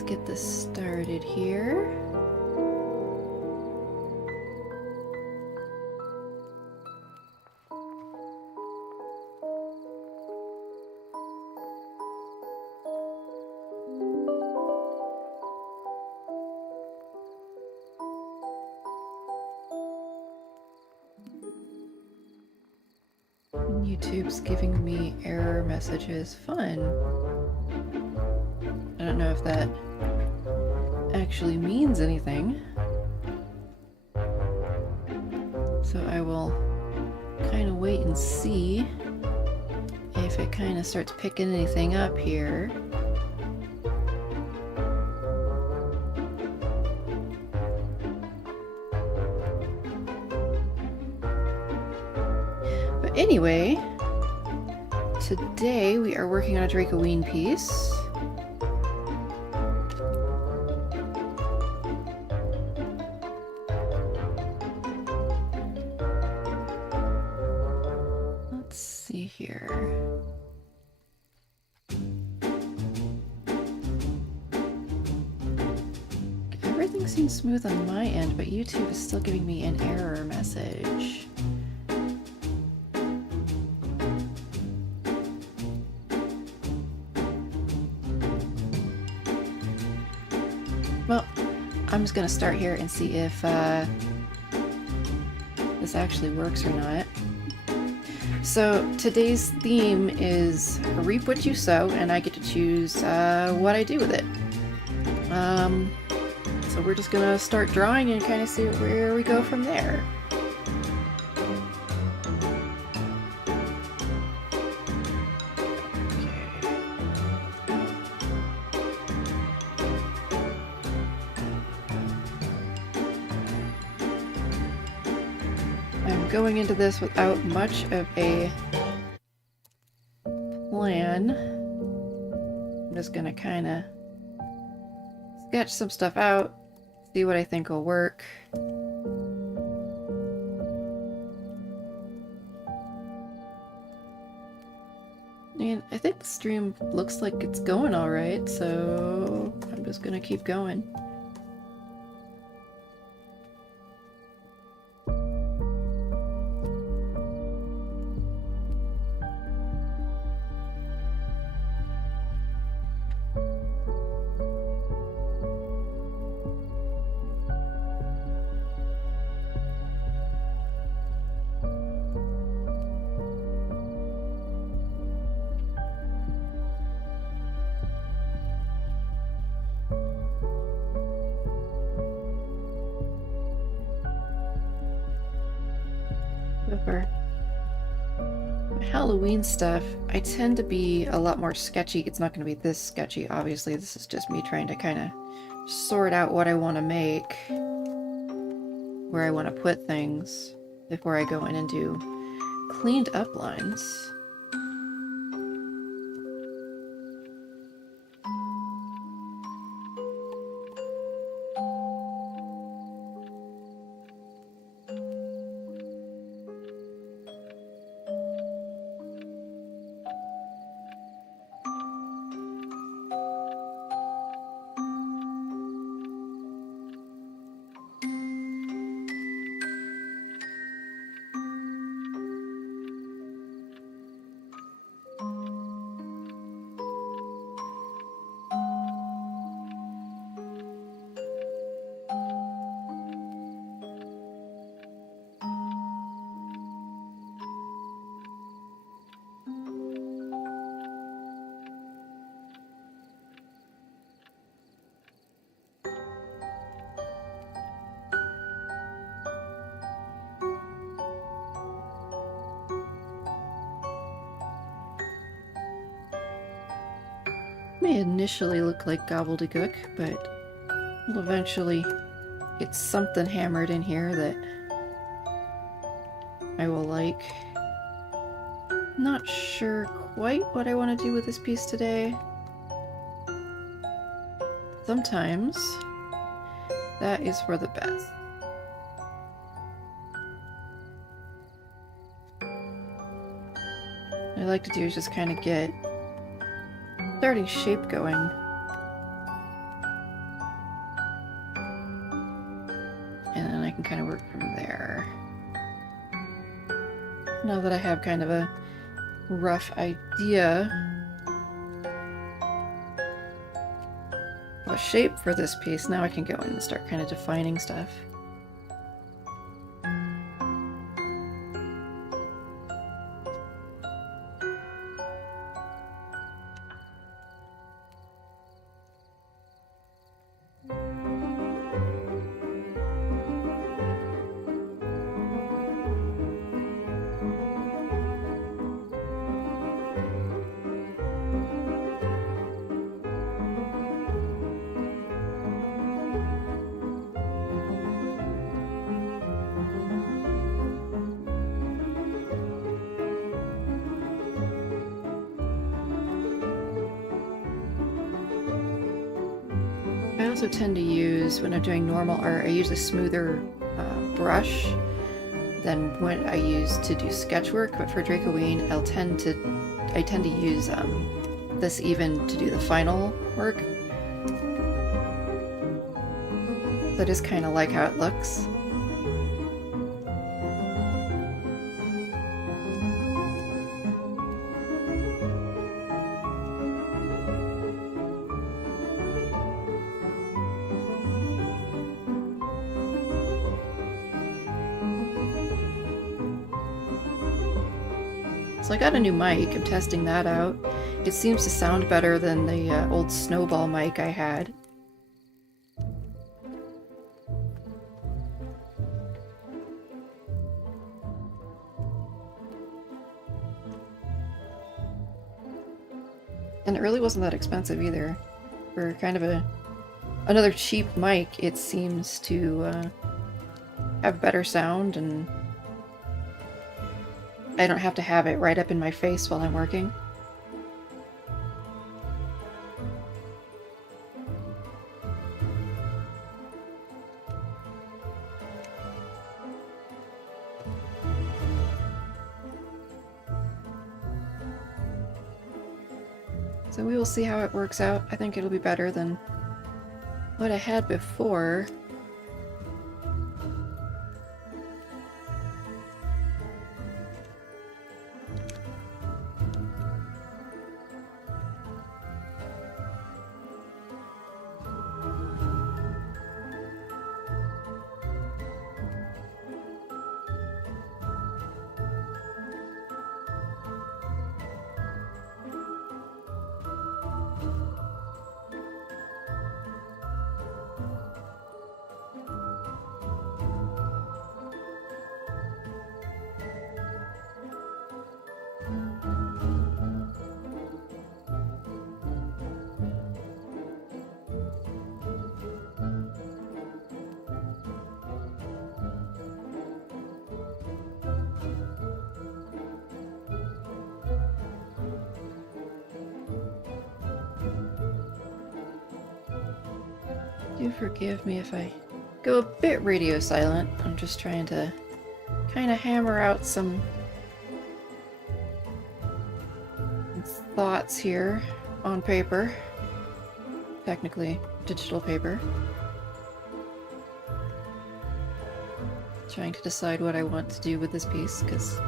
let's get this started here. YouTube's giving me error messages. Fun. I don't know if that actually means anything. So I will kind of wait and see if it kind of starts picking anything up here. But anyway, today we are working on a Dracoween piece. Let's see here. Everything seems smooth on my end, but YouTube is still giving me an error message. Well, I'm just gonna start here and see if this actually works or not. So today's theme is reap what you sow, and I get to choose what I do with it. So we're just gonna start drawing and kind of see where we go from there. I'm going into this without much of a plan. I'm just gonna kind of sketch some stuff out, see what I think will work. And I think the stream looks like it's going alright, so I'm just gonna keep going. For Halloween stuff, I tend to be a lot more sketchy. It's not going to be this sketchy, obviously. This is just me trying to kind of sort out what I want to make, where I want to put things before I go in and do cleaned up lines. May initially look like gobbledygook, but we'll eventually get something hammered in here that I will like. Not sure quite what I want to do with this piece today. Sometimes that is for the best. What I like to do is just kind of get starting shape going. now that I have kind of a rough idea of a shape for this piece, now I can go in and start kind of defining stuff. I also tend to use, when I'm doing normal art, I use a smoother brush than what I use to do sketch work, but for Dracoween, I tend to use this even to do the final work. So I just kind of like how it looks. So I got a new mic, I'm testing that out. It seems to sound better than the old snowball mic I had. And it really wasn't that expensive either. For kind of another cheap mic, it seems to have better sound, and I don't have to have it right up in my face while I'm working. So we will see how it works out. I think it'll be better than what I had before. Do forgive me if I go a bit radio silent. I'm just trying to kind of hammer out some thoughts here on paper. Technically, digital paper. Trying to decide what I want to do with this piece, because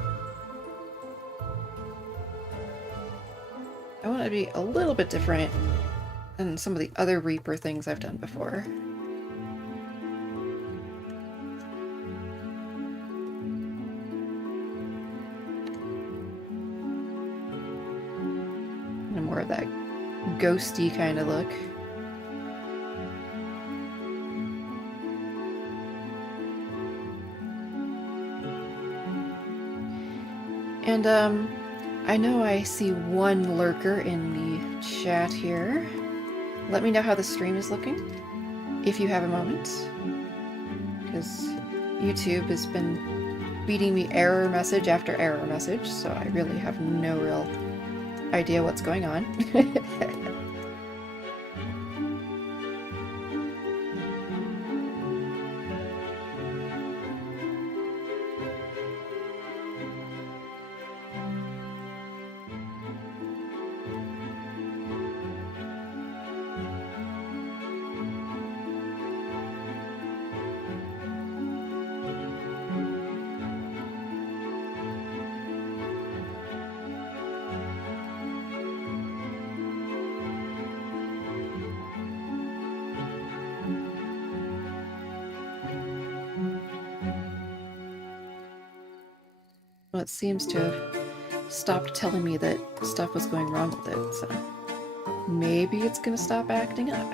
I want it to be a little bit different than some of the other Reaper things I've done before. And more of that ghosty kind of look. And I know I see one lurker in the chat here. Let me know how the stream is looking, if you have a moment, because YouTube has been beating me error message after error message, so I really have no real idea what's going on. it seems to have stopped telling me that stuff was going wrong with it, so maybe it's gonna stop acting up.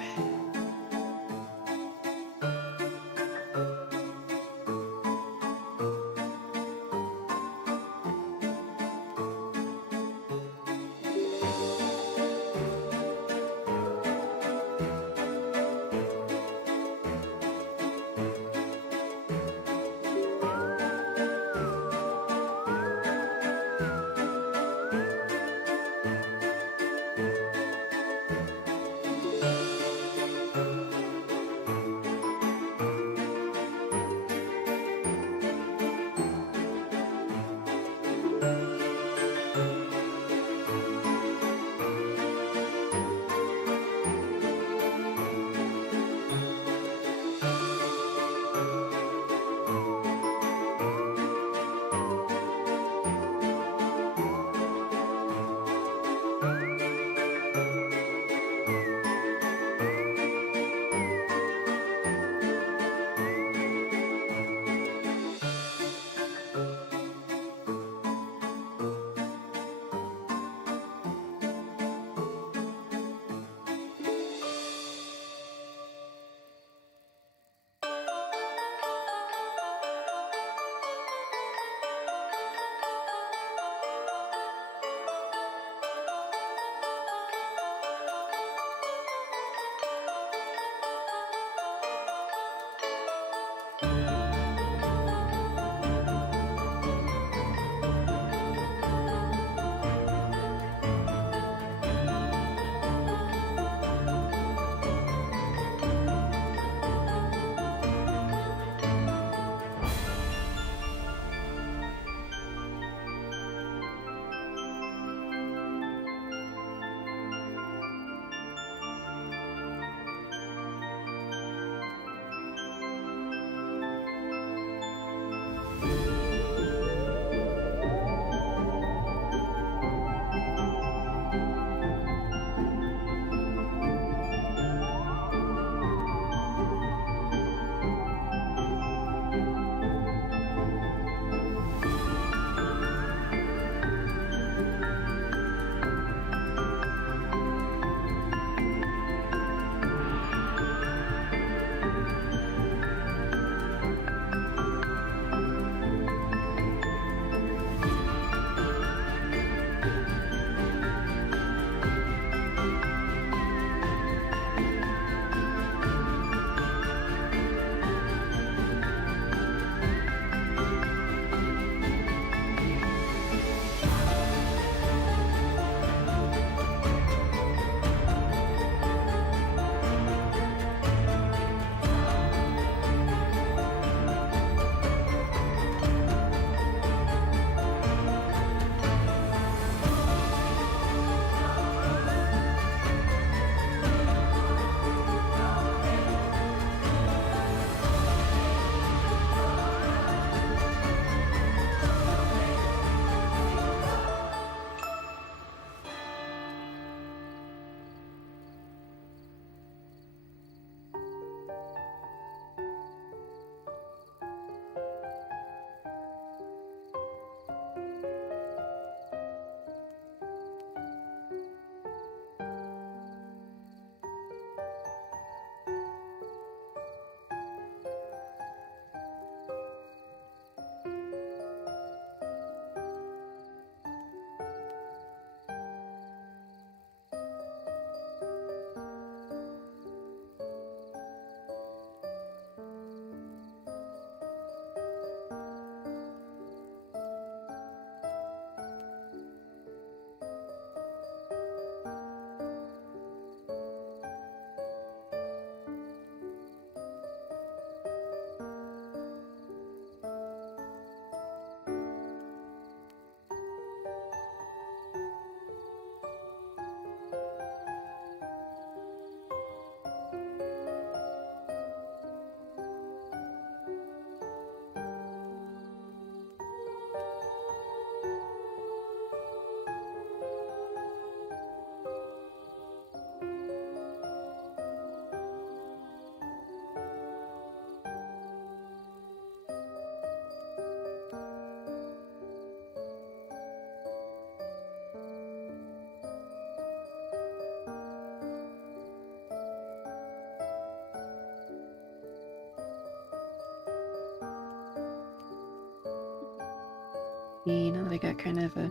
see, now that I got kind of a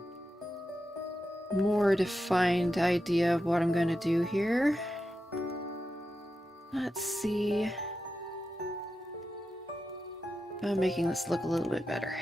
more defined idea of what I'm going to do here. Let's see. I'm making this look a little bit better.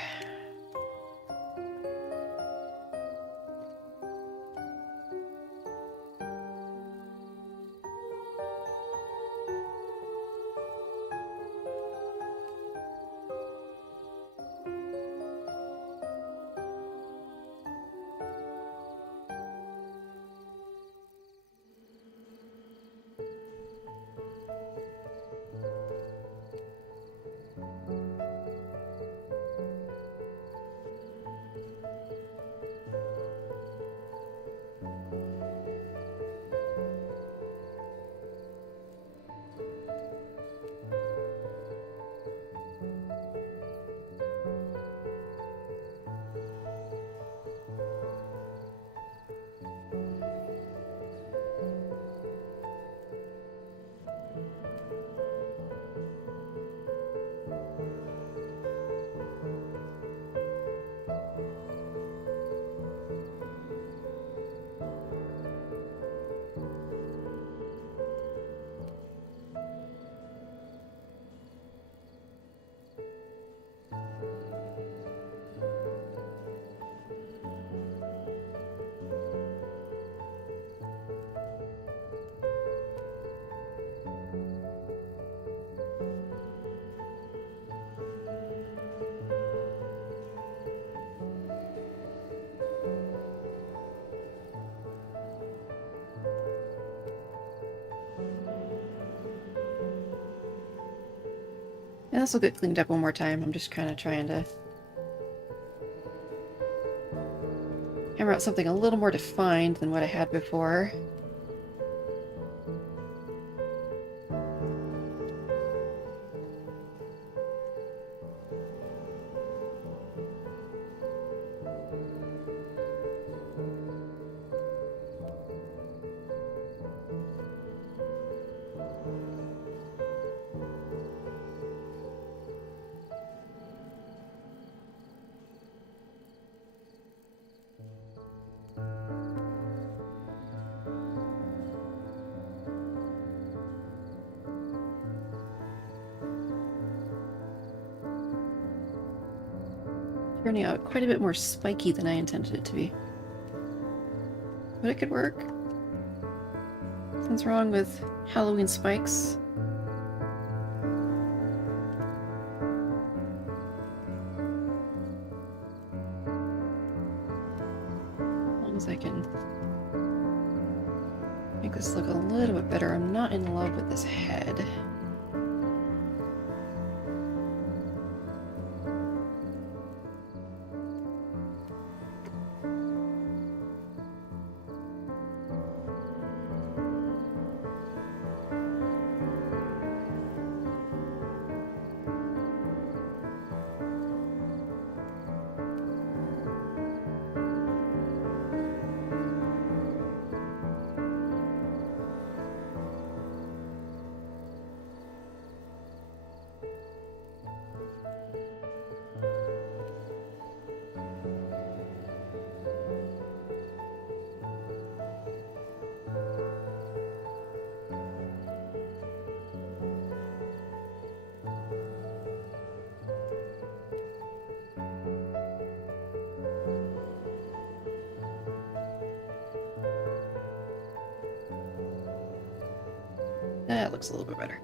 And this will get cleaned up one more time. I'm just kind of trying to hammer out something a little more defined than what I had before. Turning out quite a bit more spiky than I intended it to be. But it could work. Nothing's wrong with Halloween spikes. As long as I can make this look a little bit better. I'm not in love with this head. That looks a little bit better.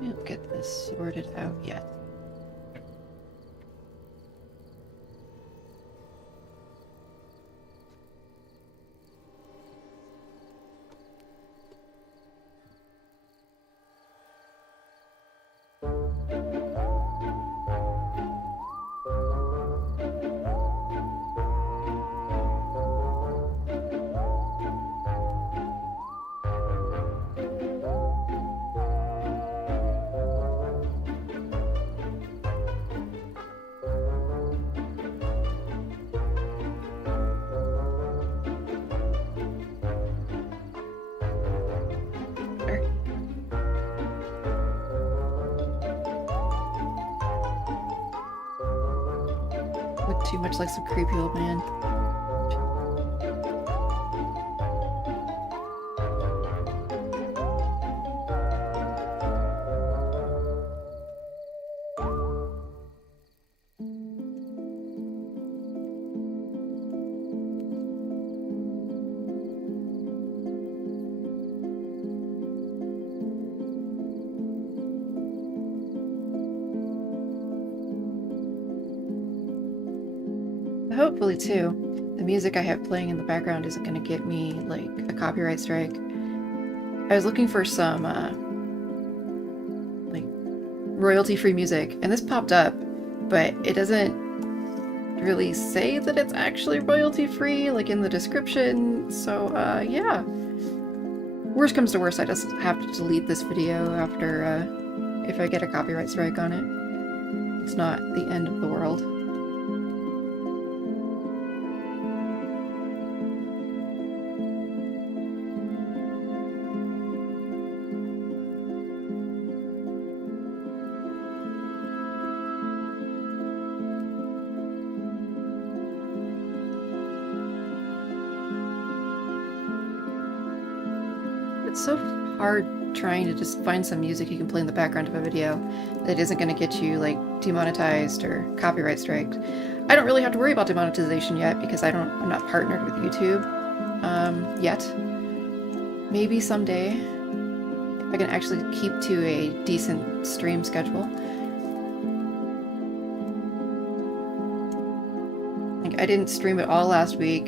We don't get this sorted out yet. Look too much like some creepy old man. Hopefully too, the music I have playing in the background isn't going to get me like a copyright strike. I was looking for some like royalty-free music, and this popped up, but it doesn't really say that it's actually royalty-free, like in the description. So yeah. Worst comes to worst, I just have to delete this video after if I get a copyright strike on it. It's not the end of the world. It's so hard trying to just find some music you can play in the background of a video that isn't going to get you like demonetized or copyright striked. I don't really have to worry about demonetization yet because I'm not partnered with YouTube yet. Maybe someday if I can actually keep to a decent stream schedule. Like I didn't stream at all last week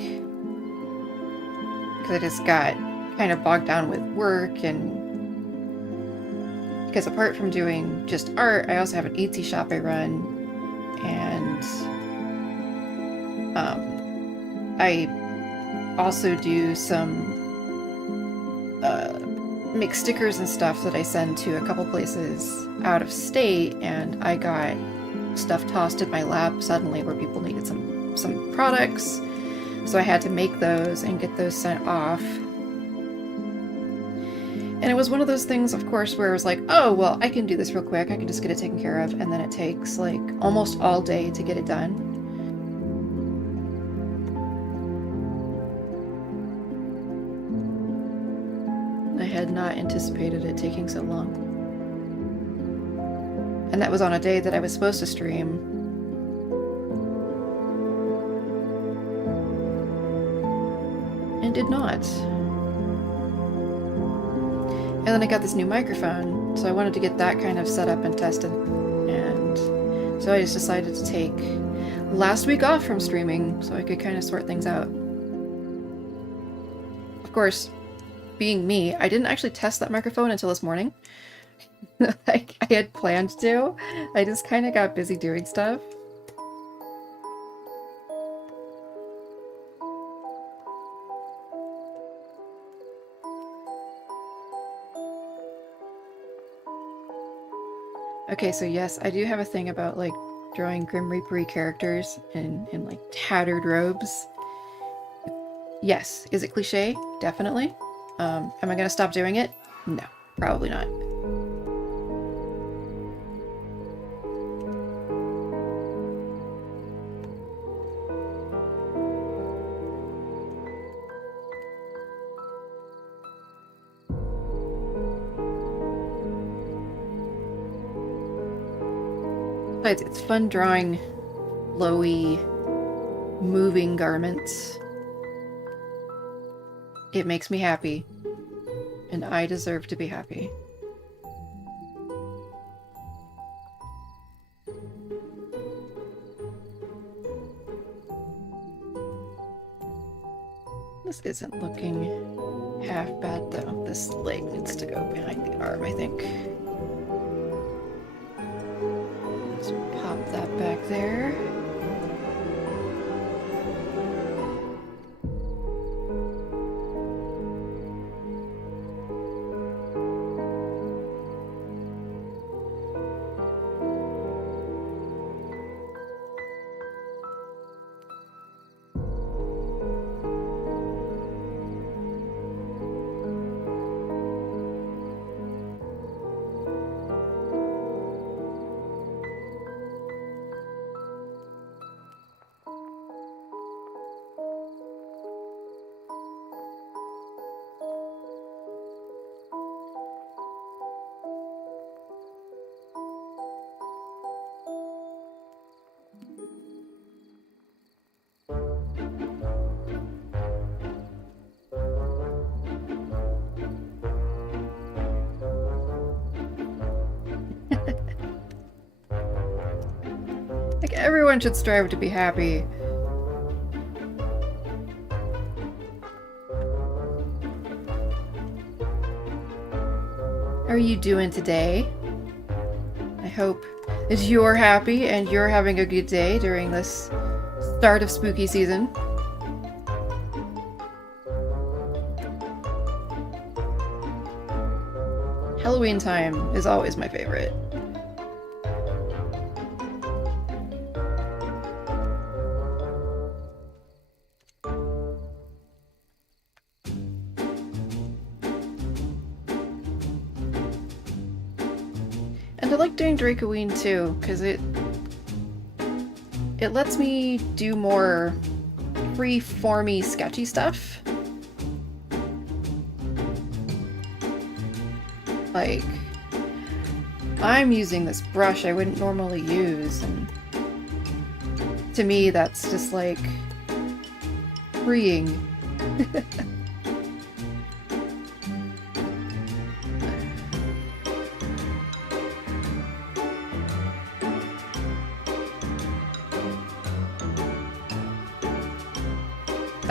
because I just got kind of bogged down with work, and because apart from doing just art, I also have an Etsy shop I run, and I also do some make stickers and stuff that I send to a couple places out of state, and I got stuff tossed in my lap suddenly where people needed some products, so I had to make those and get those sent off. And it was one of those things, of course, where it was like, oh, well, I can do this real quick. I can just get it taken care of. And then it takes, like, almost all day to get it done. I had not anticipated it taking so long. And that was on a day that I was supposed to stream. And did not. And then I got this new microphone, so I wanted to get that kind of set up and tested. And so I just decided to take last week off from streaming so I could kind of sort things out. Of course, being me, I didn't actually test that microphone until this morning. Like I had planned to. I just kind of got busy doing stuff. Okay, so yes, I do have a thing about like drawing Grim Reaper-y characters in like tattered robes. Yes. Is it cliche? Definitely. Am I gonna stop doing it? No, probably not. Besides, it's fun drawing flowy, moving garments. It makes me happy, and I deserve to be happy. This isn't looking half bad though. This leg needs to go behind the arm, I think. Just pop that back there. Like, everyone should strive to be happy. How are you doing today? I hope that you're happy and you're having a good day during this start of spooky season. Halloween time is always my favorite. And I like doing Dracoween too, because it lets me do more free-formy, sketchy stuff. Like, I'm using this brush I wouldn't normally use, and to me that's just like freeing.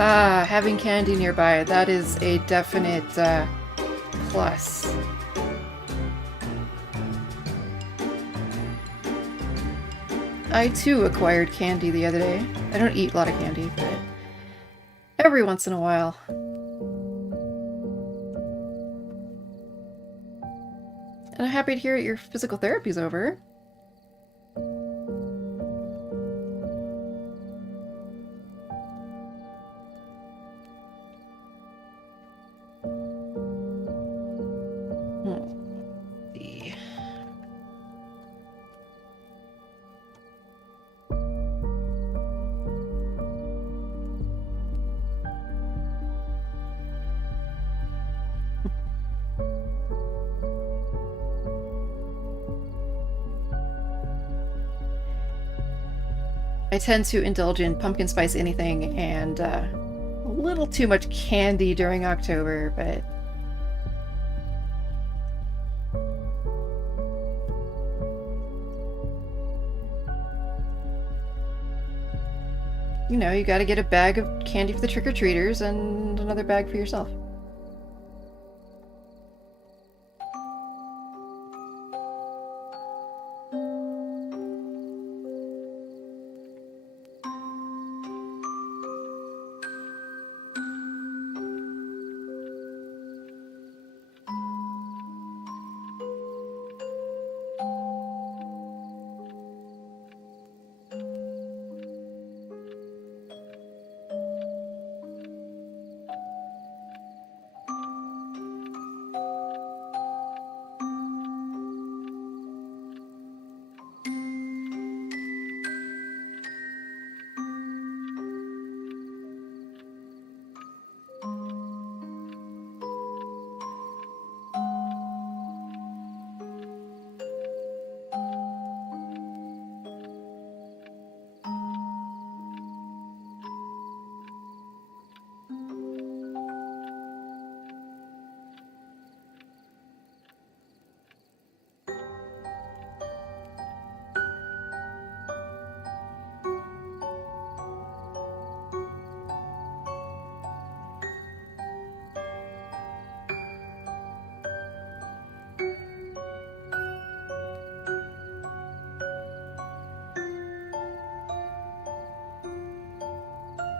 Ah, having candy nearby, that is a definite plus. I too acquired candy the other day. I don't eat a lot of candy, but every once in a while. And I'm happy to hear your physical therapy's over. I tend to indulge in pumpkin spice anything and a little too much candy during October, but you know, you gotta get a bag of candy for the trick-or-treaters and another bag for yourself.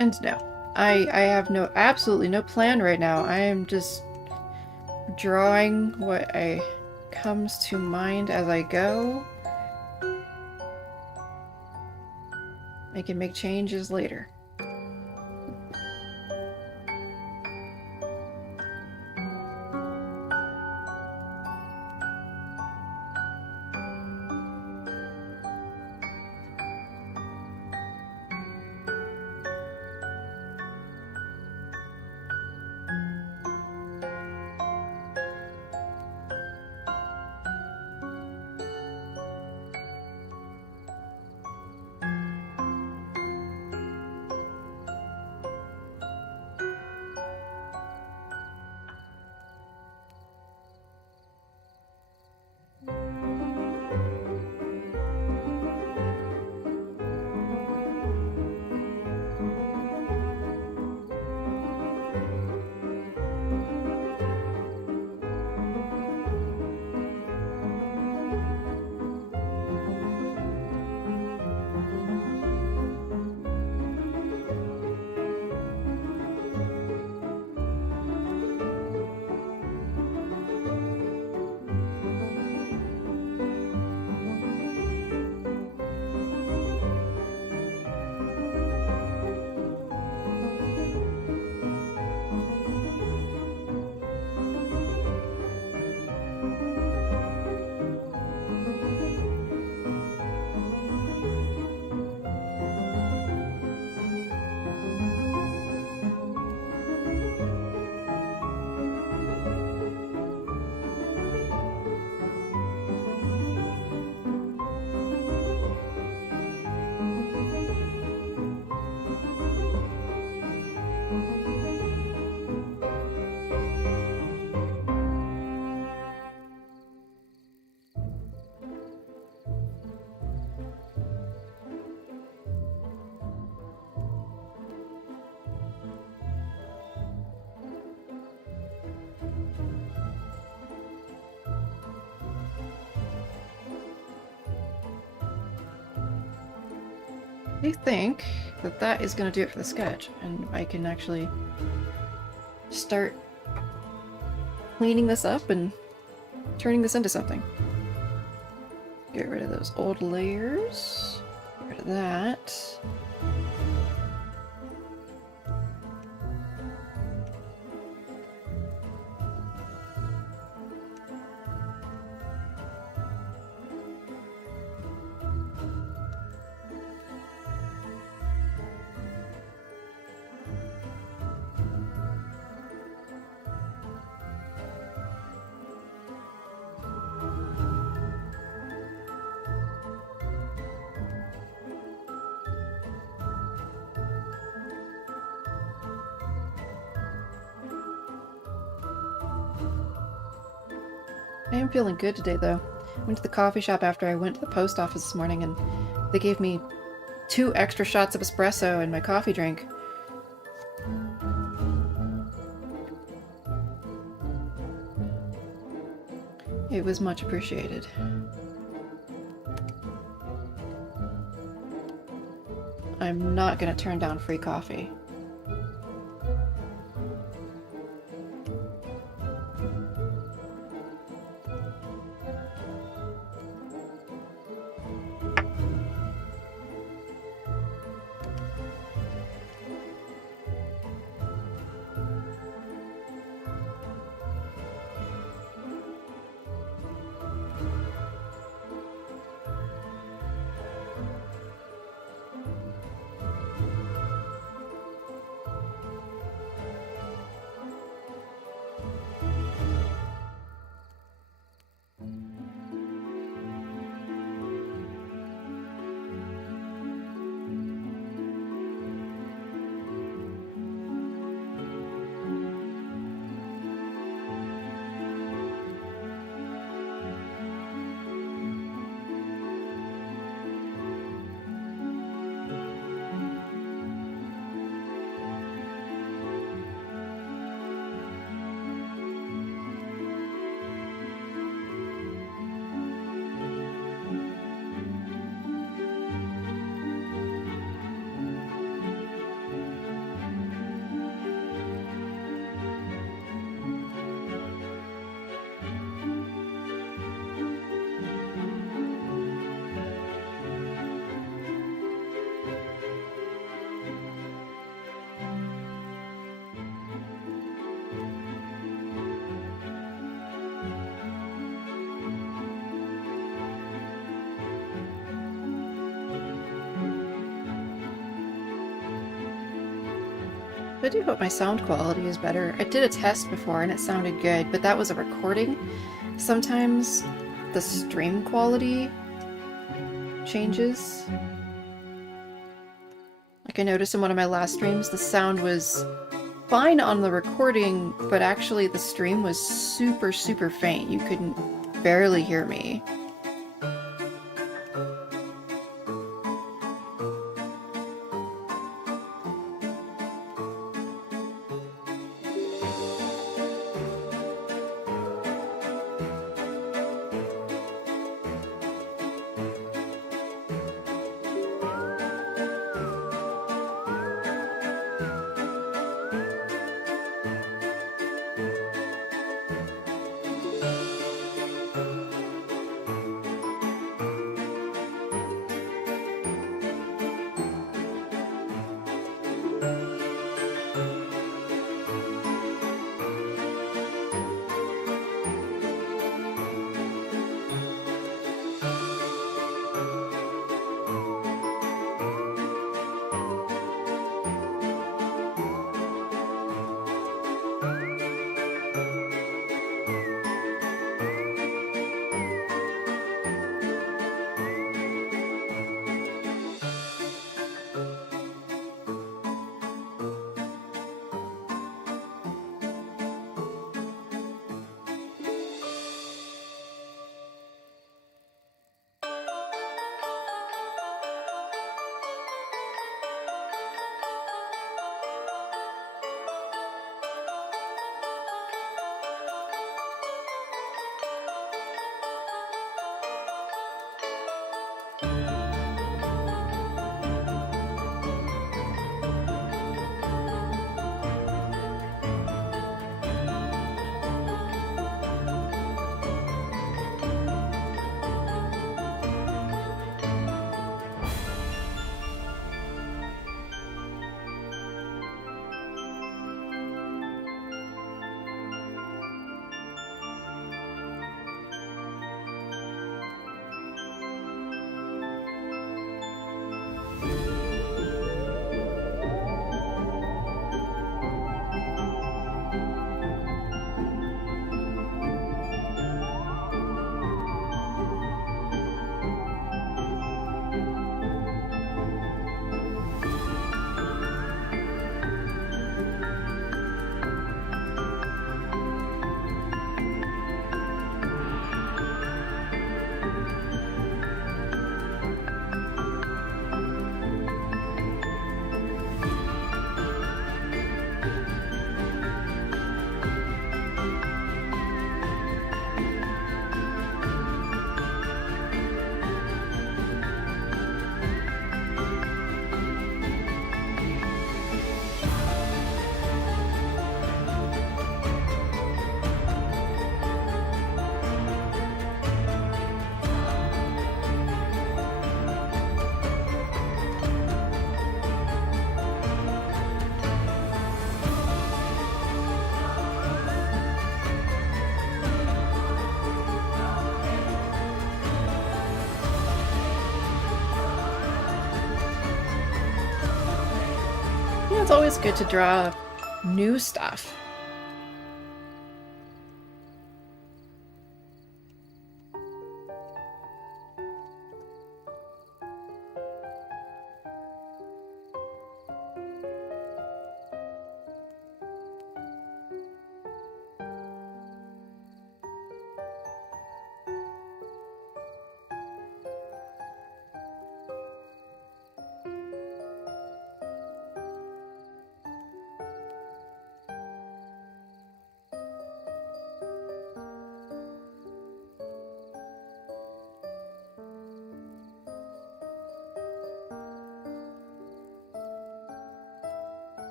And no, I have absolutely no plan right now. I am just drawing what comes to mind as I go. I can make changes later. I think that that is going to do it for the sketch, and I can actually start cleaning this up and turning this into something. Get rid of those old layers. Get rid of that. I am feeling good today, though. I went to the coffee shop after I went to the post office this morning, and they gave me 2 extra shots of espresso in my coffee drink. It was much appreciated. I'm not gonna turn down free coffee. I do hope my sound quality is better. I did a test before and it sounded good, but that was a recording. Sometimes the stream quality changes. Like I noticed in one of my last streams, the sound was fine on the recording, but actually the stream was super, super faint. You couldn't barely hear me. it's always good to draw new stuff.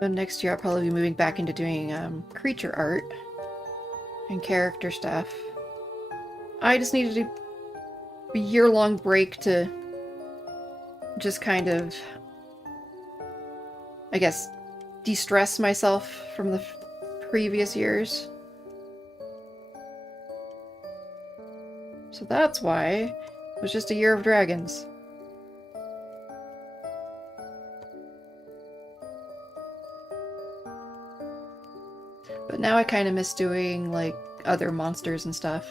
But next year I'll probably be moving back into doing creature art and character stuff. I just needed a year-long break to just kind of, I guess, de-stress myself from the previous years. So that's why it was just a year of dragons. But now I kind of miss doing, like, other monsters and stuff.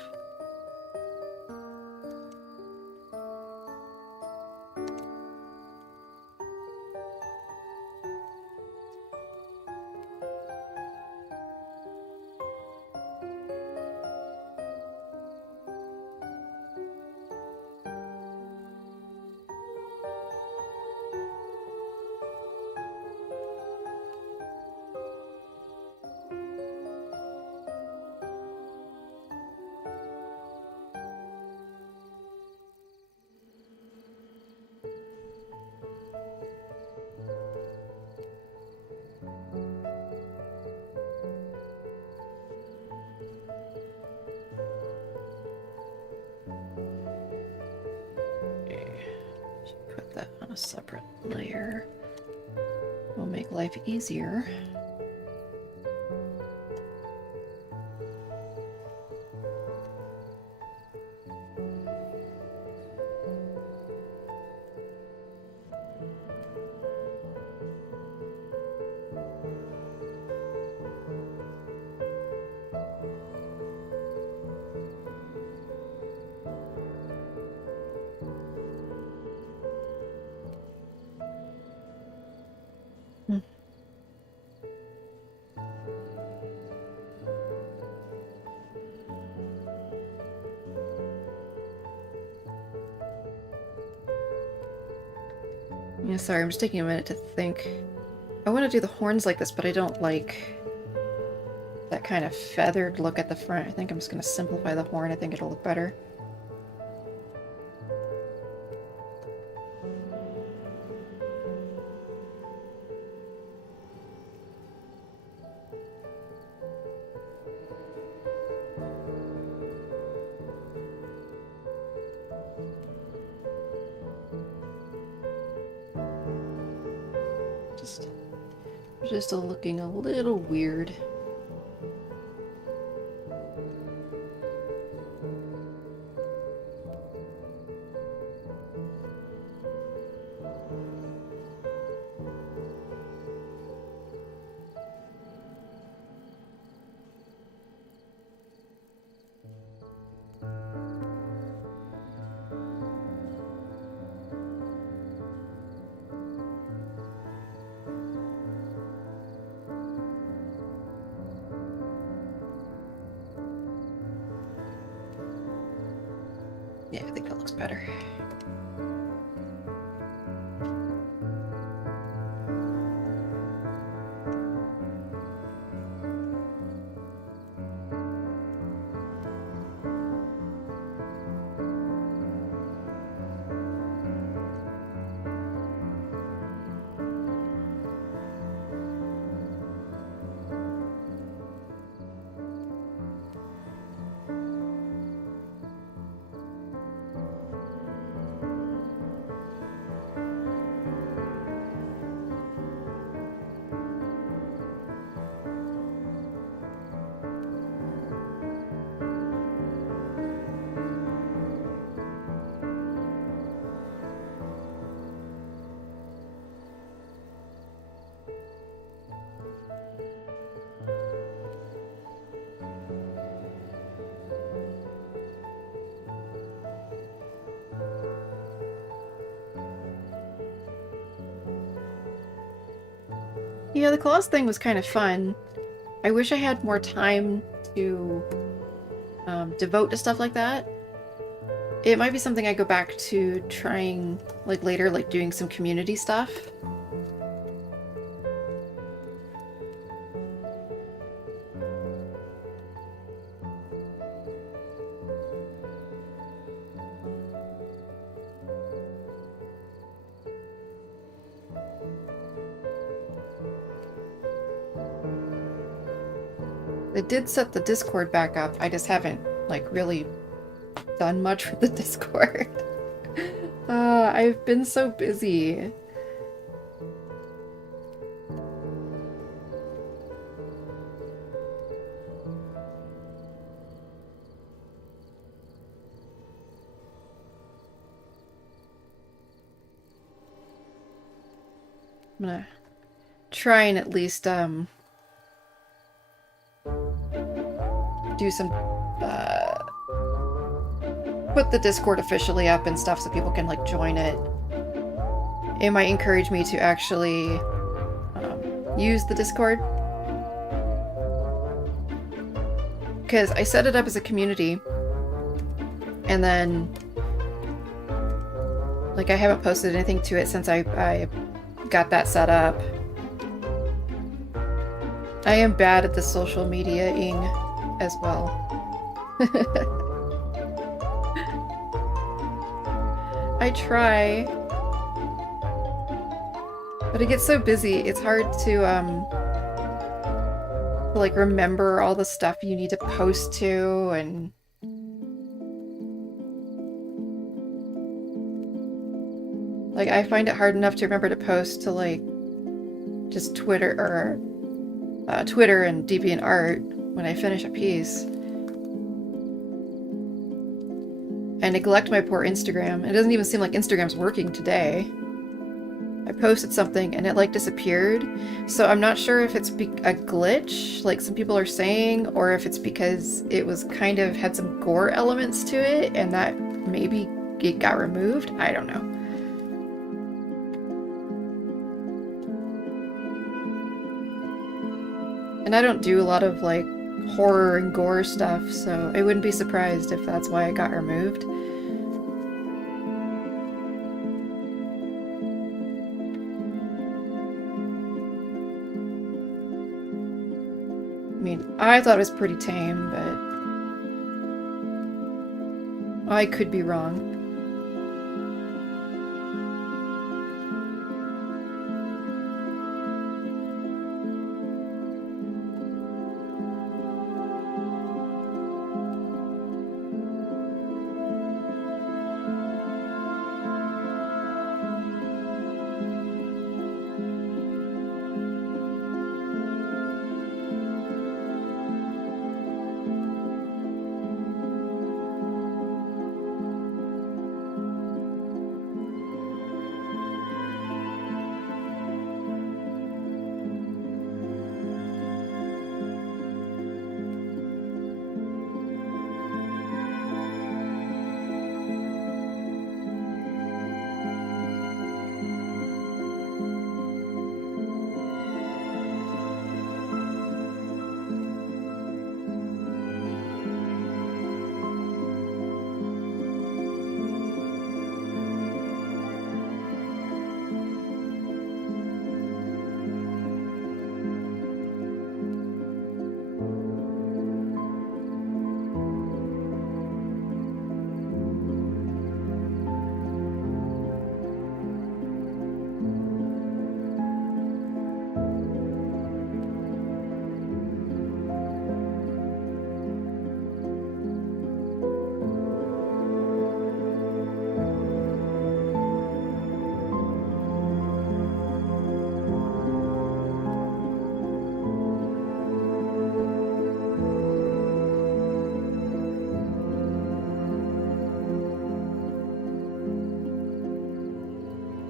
Put that on a separate layer. Will make life easier. Yeah, sorry, I'm just taking a minute to think. I want to do the horns like this, but I don't like that kind of feathered look at the front. I think I'm just going to simplify the horn. I think it'll look better. Just looking a little weird. Yeah, I think that looks better. Yeah, the claws thing was kind of fun. I wish I had more time to devote to stuff like that. It might be something I go back to trying, like, later, like, doing some community stuff. They did set the Discord back up. I just haven't, like, really done much with the Discord. I've been so busy. I'm gonna try and at least, do some, put the Discord officially up and stuff so people can, like, join it. It might encourage me to actually use the Discord. Because I set it up as a community, and then, like, I haven't posted anything to it since I got that set up. I am bad at the social media-ing as well. I try. But it gets so busy, it's hard to like, remember all the stuff you need to post to, and like, I find it hard enough to remember to post to, like, just Twitter or Twitter and DeviantArt when I finish a piece. I neglect my poor Instagram. It doesn't even seem like Instagram's working today. I posted something and it, like, disappeared. So I'm not sure if it's a glitch, like some people are saying, or if it's because it was kind of had some gore elements to it and that maybe it got removed. I don't know. And I don't do a lot of, like, horror and gore stuff, so I wouldn't be surprised if that's why it got removed. I mean, I thought it was pretty tame, but I could be wrong.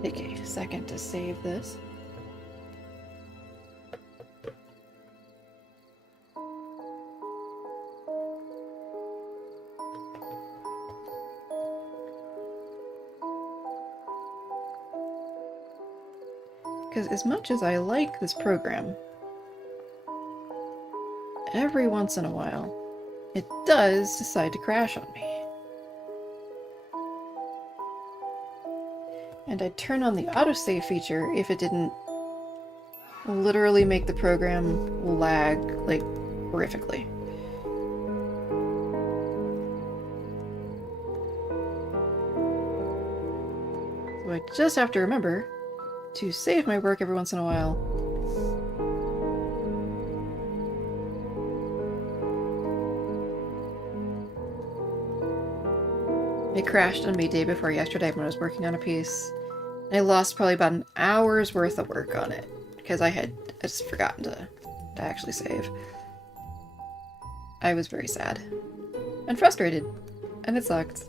Take a second to save this. Because as much as I like this program, every once in a while, it does decide to crash on me. And I'd turn on the autosave feature if it didn't literally make the program lag, like, horrifically. So I just have to remember to save my work every once in a while. It crashed on me day before yesterday when I was working on a piece. I lost probably about an hour's worth of work on it because I just forgotten to actually save. I was very sad and frustrated, and it sucked.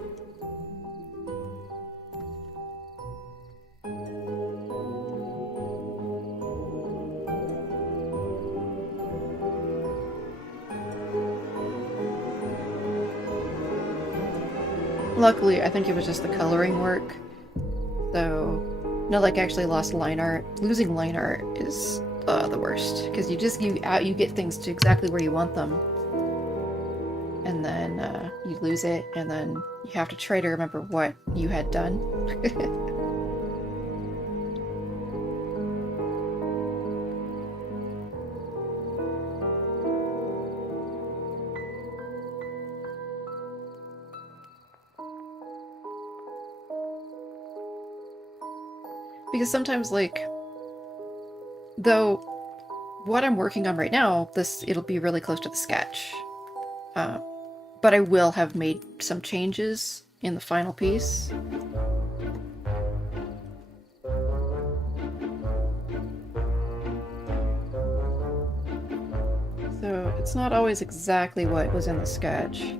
Luckily, I think it was just the coloring work. So, no, like, actually lost line art. Losing line art is the worst, because you get things to exactly where you want them, and then you lose it, and then you have to try to remember what you had done. Because sometimes, like, though what I'm working on right now, it'll be really close to the sketch. But I will have made some changes in the final piece. So it's not always exactly what was in the sketch.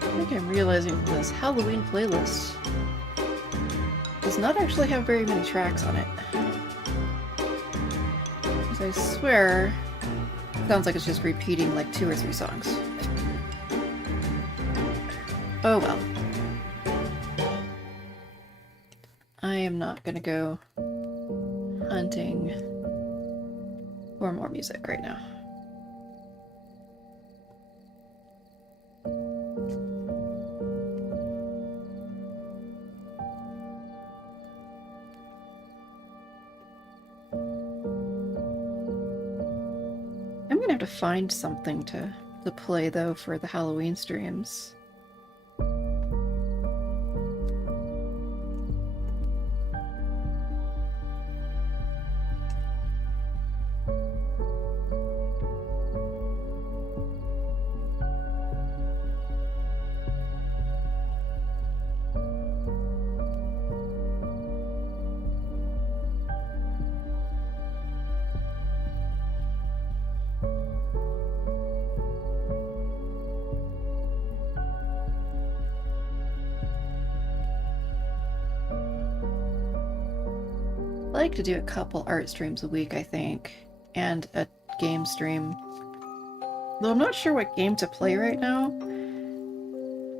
I think I'm realizing this Halloween playlist does not actually have very many tracks on it. Because I swear, it sounds like it's just repeating like 2 or 3 songs. Oh well. I am not gonna go hunting for more music right now. I'm gonna have to find something to play though for the Halloween streams. I like to do a couple art streams a week, I think, and a game stream. Though I'm not sure what game to play right now.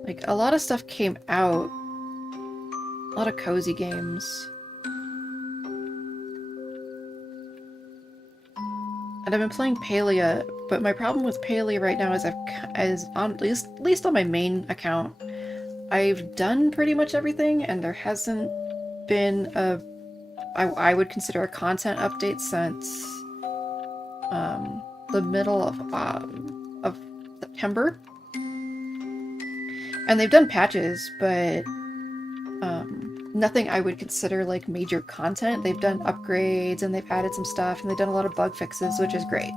Like, a lot of stuff came out. A lot of cozy games. And I've been playing Palia, but my problem with Palia right now is at least on my main account, I've done pretty much everything, and there hasn't been I would consider a content update since the middle of September. And they've done patches, but nothing I would consider like major content. They've done upgrades and they've added some stuff and they've done a lot of bug fixes, which is great.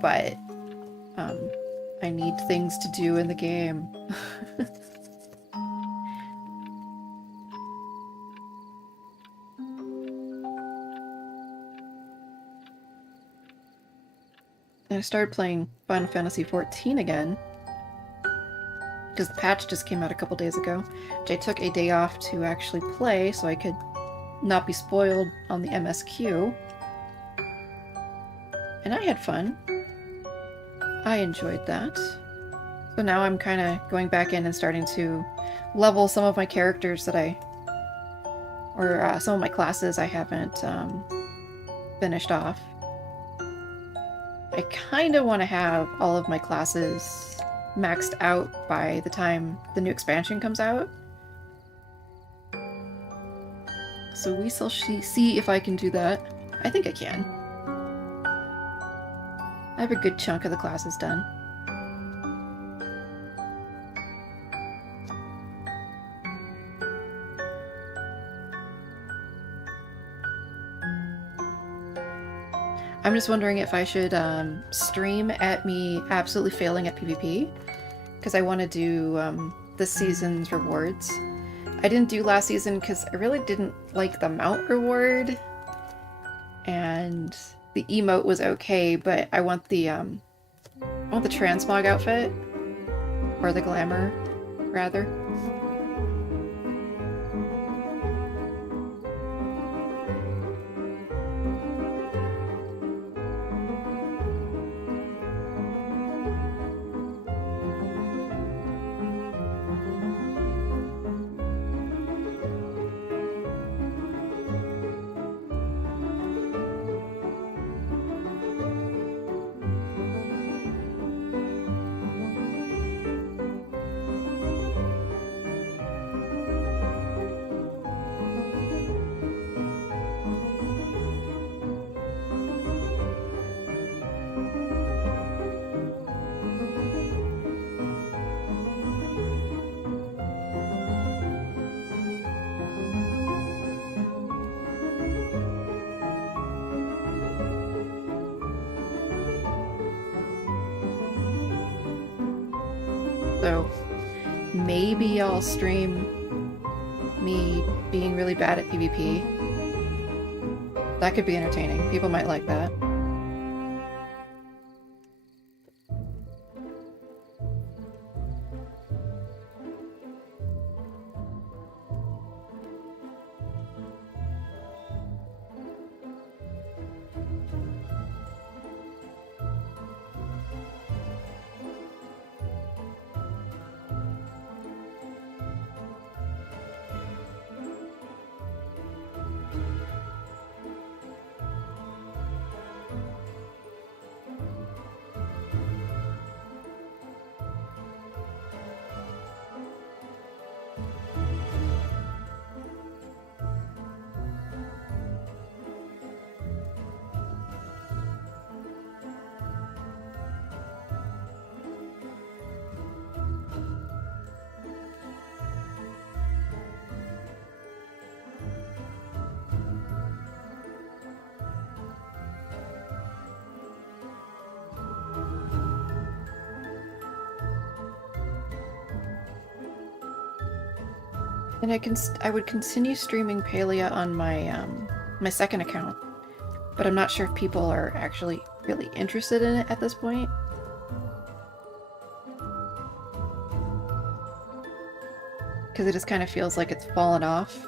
But I need things to do in the game. And I started playing Final Fantasy XIV again, because the patch just came out a couple days ago, which I took a day off to actually play so I could not be spoiled on the MSQ. And I had fun. I enjoyed that. So now I'm kind of going back in and starting to level some of my characters that some of my classes I haven't finished off. I kind of want to have all of my classes maxed out by the time the new expansion comes out. So we shall see if I can do that. I think I can. I have a good chunk of the classes done. I'm just wondering if I should stream at me absolutely failing at PvP, because I want to do this season's rewards. I didn't do last season because I really didn't like the mount reward, and the emote was okay, but I want the transmog outfit, or the glamour, rather. So maybe I'll stream me being really bad at PvP. That could be entertaining. People might like that. And I would continue streaming Palia on my my second account, but I'm not sure if people are actually really interested in it at this point. Because it just kind of feels like it's fallen off.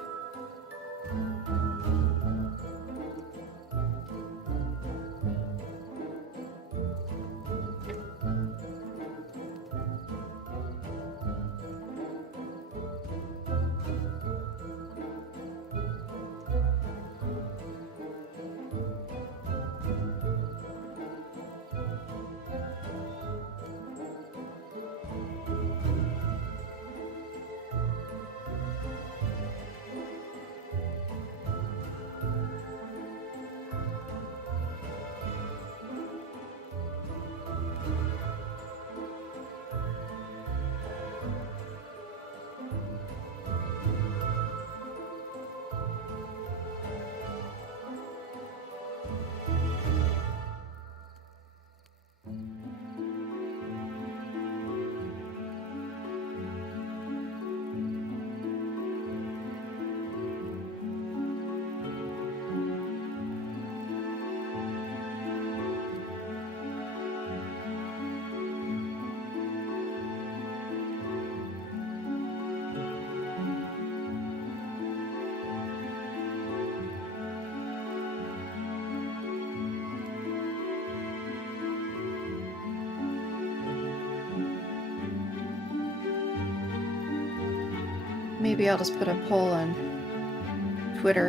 maybe I'll just put a poll on Twitter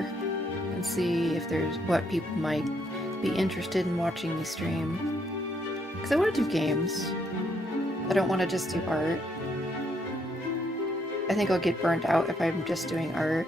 and see if there's what people might be interested in watching me stream. Because I want to do games. I don't want to just do art. I think I'll get burnt out if I'm just doing art.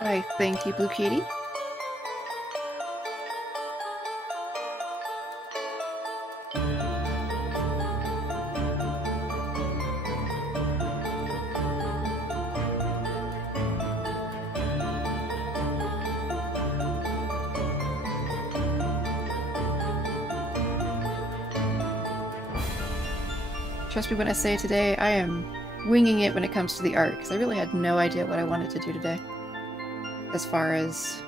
Why, thank you, Blue Kitty. Trust me when I say today, I am winging it when it comes to the art, because I really had no idea what I wanted to do today. As far as...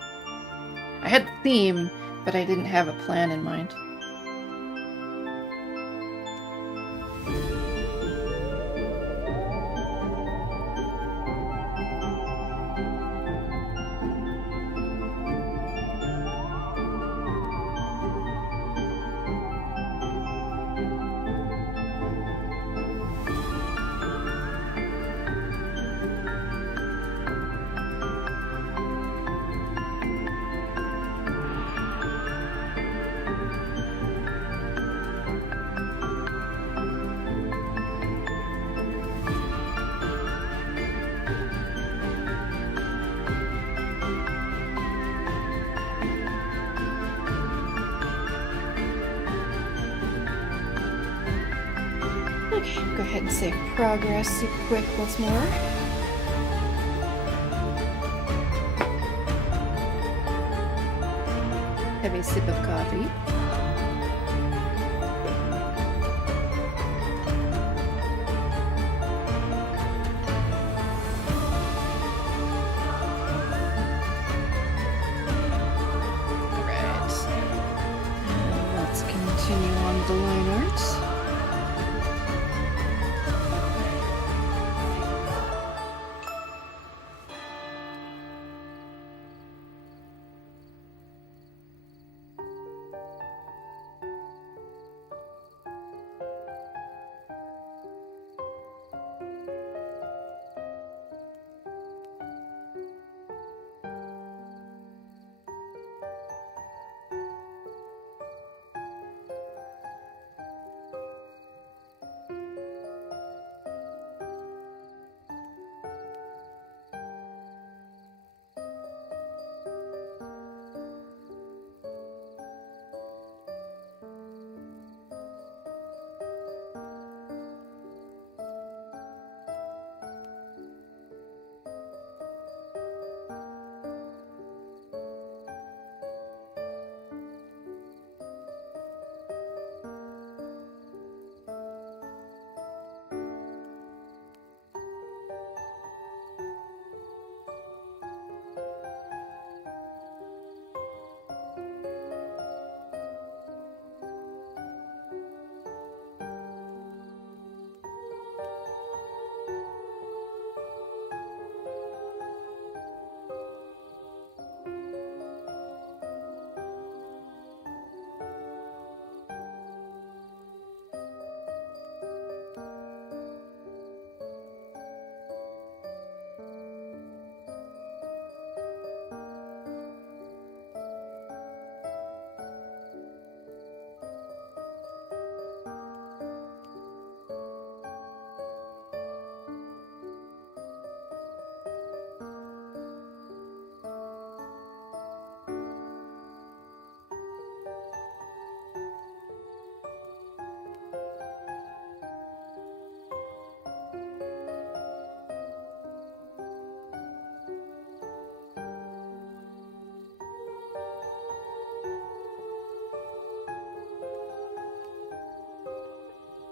I had the theme, but I didn't have a plan in mind. Okay, go ahead and save progress super quick once more. Have a sip of coffee. Alright. And let's continue on the line arts.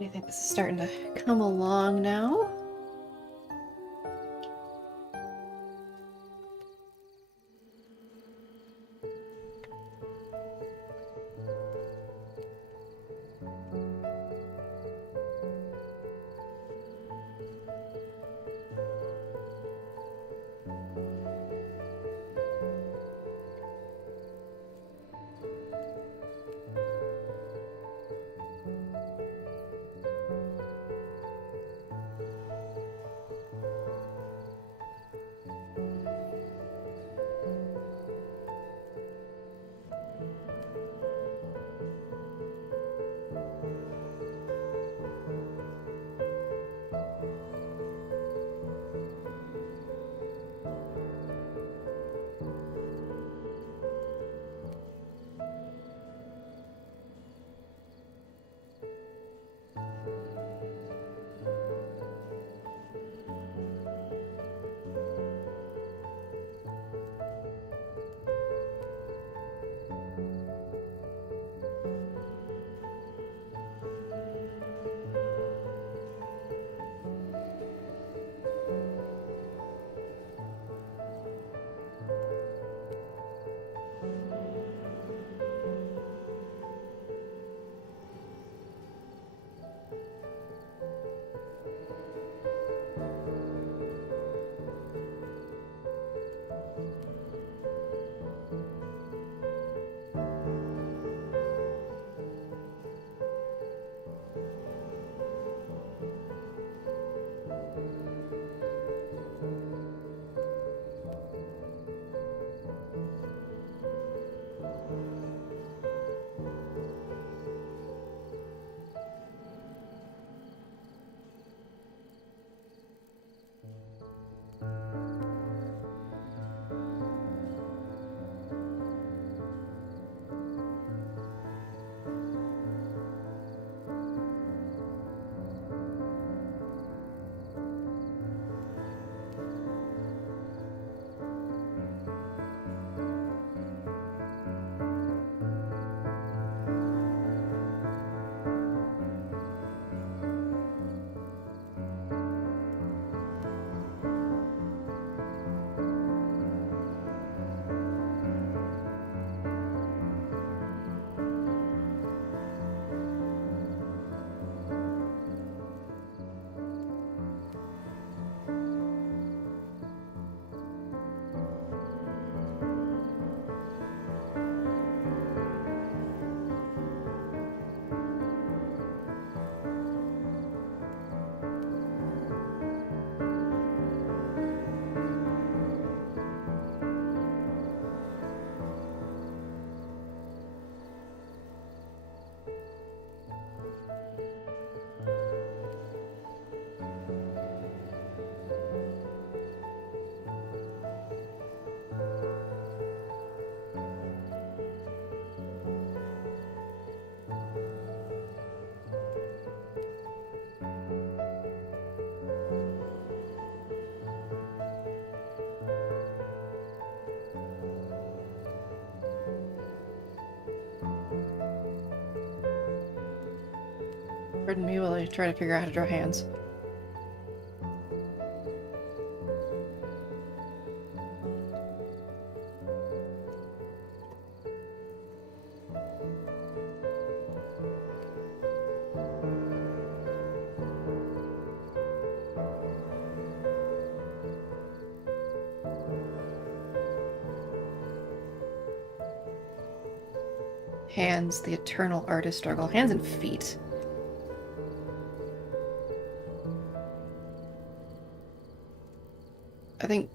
I think this is starting to come along now. Pardon me while I try to figure out how to draw hands. Hands, the eternal artist struggle. Hands and feet. I think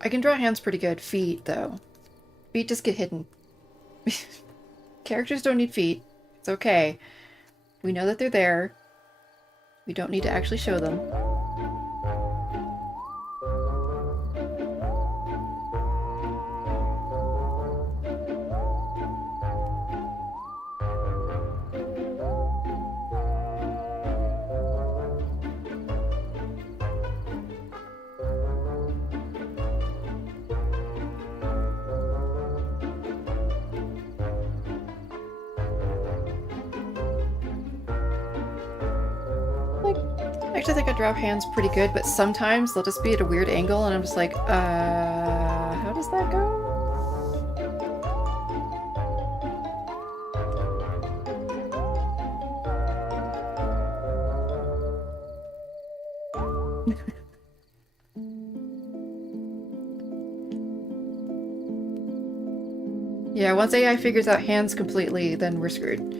I can draw hands pretty good. Feet, though. Feet just get hidden. Characters don't need feet. It's okay. We know that they're there. We don't need to actually show them. I actually think I draw hands pretty good, but sometimes they'll just be at a weird angle and I'm just like, how does that go? Yeah, once AI figures out hands completely, then we're screwed.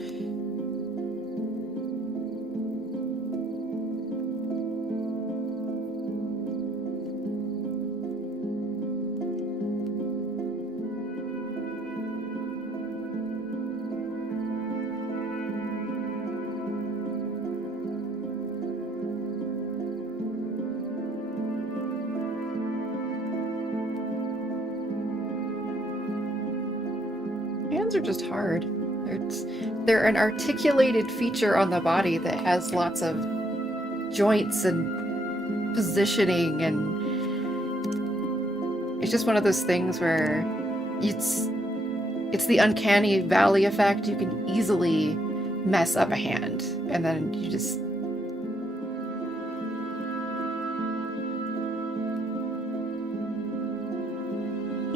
Hands are just hard. They're an articulated feature on the body that has lots of joints and positioning, and it's just one of those things where it's the uncanny valley effect. You can easily mess up a hand, and then you just...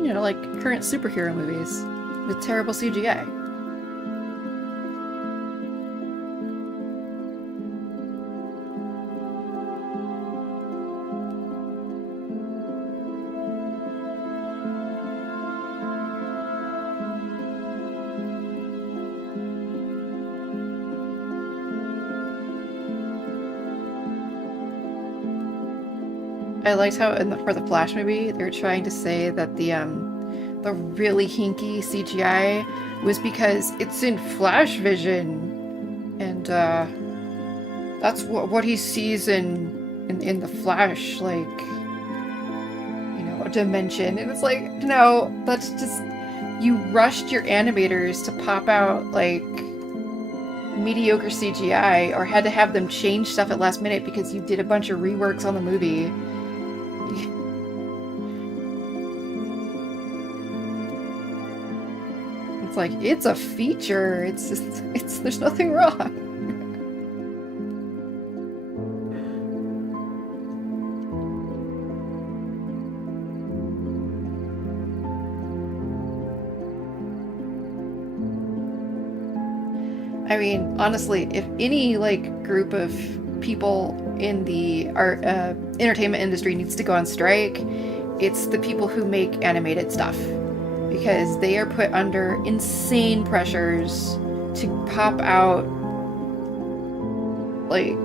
You know, like current superhero movies with terrible CGI. I liked how for the Flash movie, they were trying to say that the really hinky CGI was because it's in Flash vision, and that's what he sees in the Flash, like, you know, a dimension. And it's like, no, that's just, you rushed your animators to pop out like mediocre CGI, or had to have them change stuff at last minute because you did a bunch of reworks on the movie. It's like, it's a feature. It's just, there's nothing wrong. I mean, honestly, if any like group of people in the art entertainment industry needs to go on strike, it's the people who make animated stuff, because they are put under insane pressures to pop out like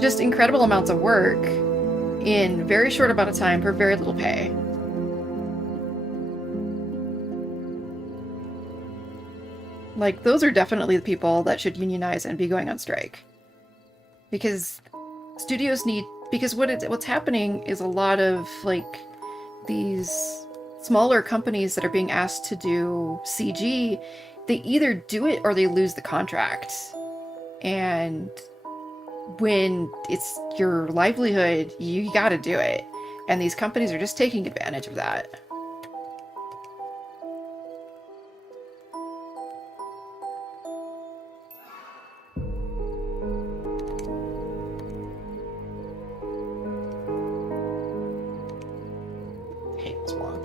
just incredible amounts of work in very short amount of time for very little pay. Like, those are definitely the people that should unionize and be going on strike. Because studios need... Because what's happening is a lot of, like, these smaller companies that are being asked to do CG, they either do it or they lose the contract. And when it's your livelihood, you gotta do it. And these companies are just taking advantage of that.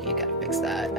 You gotta fix that.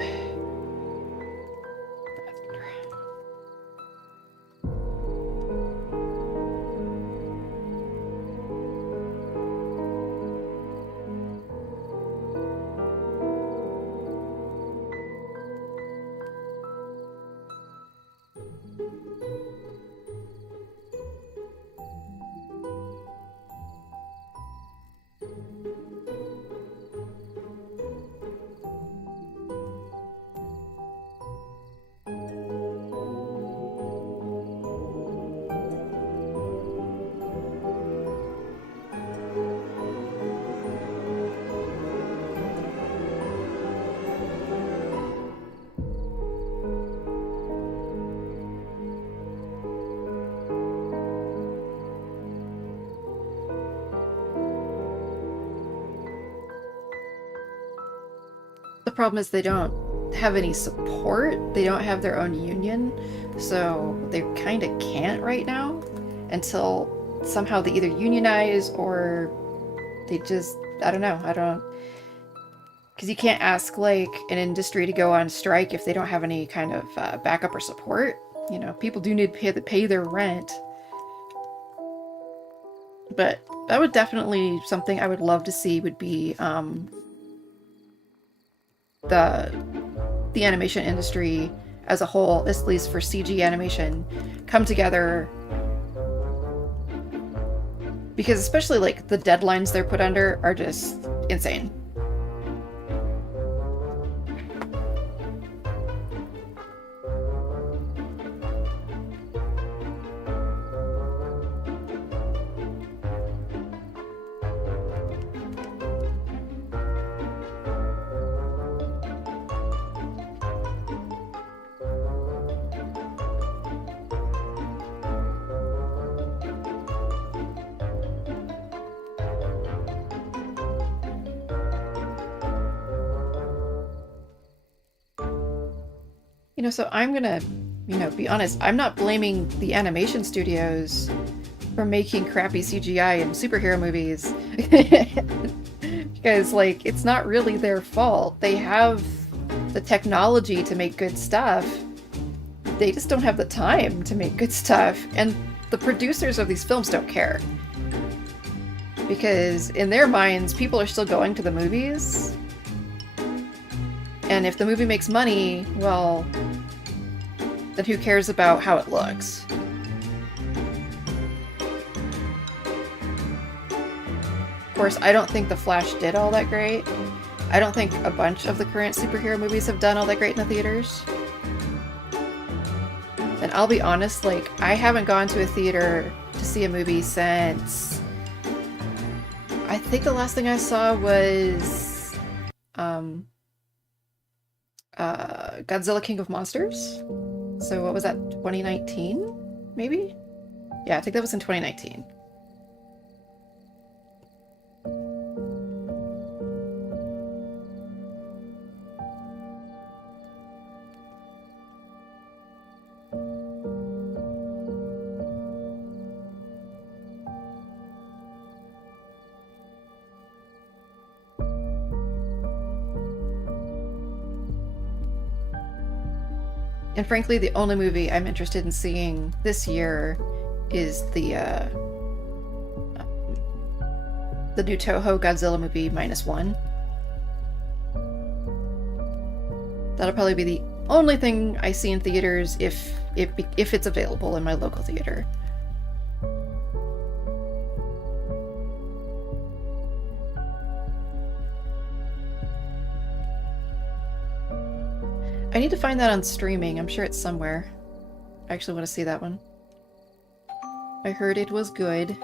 The problem is they don't have any support. They don't have their own union, so they kind of can't right now until somehow they either unionize or they just, I don't know, because you can't ask like an industry to go on strike if they don't have any kind of backup or support. You know, people do need to pay their rent. But that would definitely, something I would love to see would be the animation industry as a whole, at least for CG animation, come together. Because especially like the deadlines they're put under are just insane. You know, so I'm gonna, be honest, I'm not blaming the animation studios for making crappy CGI in superhero movies. Because, like, it's not really their fault. They have the technology to make good stuff. They just don't have the time to make good stuff. And the producers of these films don't care. Because in their minds, people are still going to the movies. And if the movie makes money, well, then who cares about how it looks? Of course, I don't think The Flash did all that great. I don't think a bunch of the current superhero movies have done all that great in the theaters. And I'll be honest, like, I haven't gone to a theater to see a movie since... I think the last thing I saw was... Godzilla King of Monsters? So what was that, 2019? Maybe? Yeah, I think that was in 2019. And frankly, the only movie I'm interested in seeing this year is the new Toho Godzilla movie -1. That'll probably be the only thing I see in theaters if it's available in my local theater. I need to find that on streaming. I'm sure it's somewhere. I actually want to see that one. I heard it was good.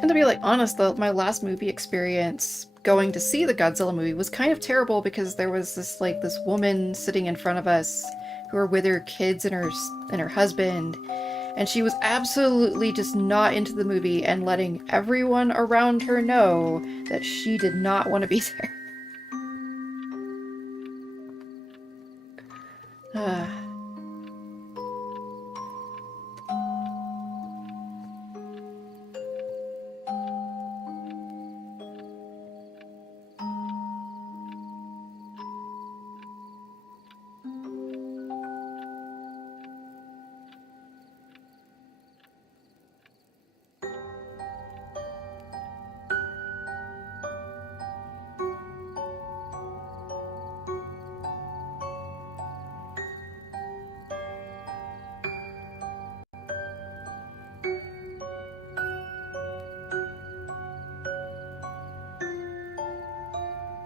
And to be like honest though, my last movie experience going to see the Godzilla movie was kind of terrible because there was this woman sitting in front of us who were with her kids and her husband, and she was absolutely just not into the movie and letting everyone around her know that she did not want to be there.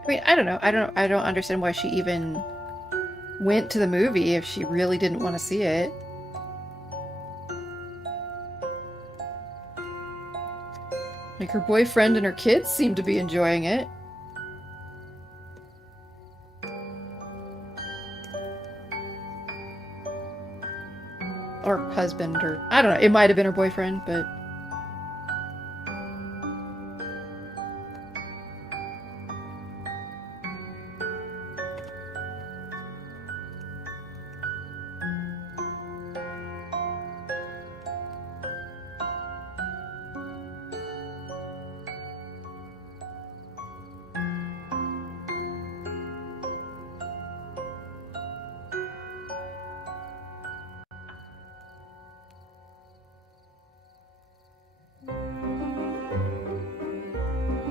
I mean, I don't know. I don't understand why she even went to the movie if she really didn't want to see it. Like, her boyfriend and her kids seem to be enjoying it. Or husband, or I don't know. It might have been her boyfriend, but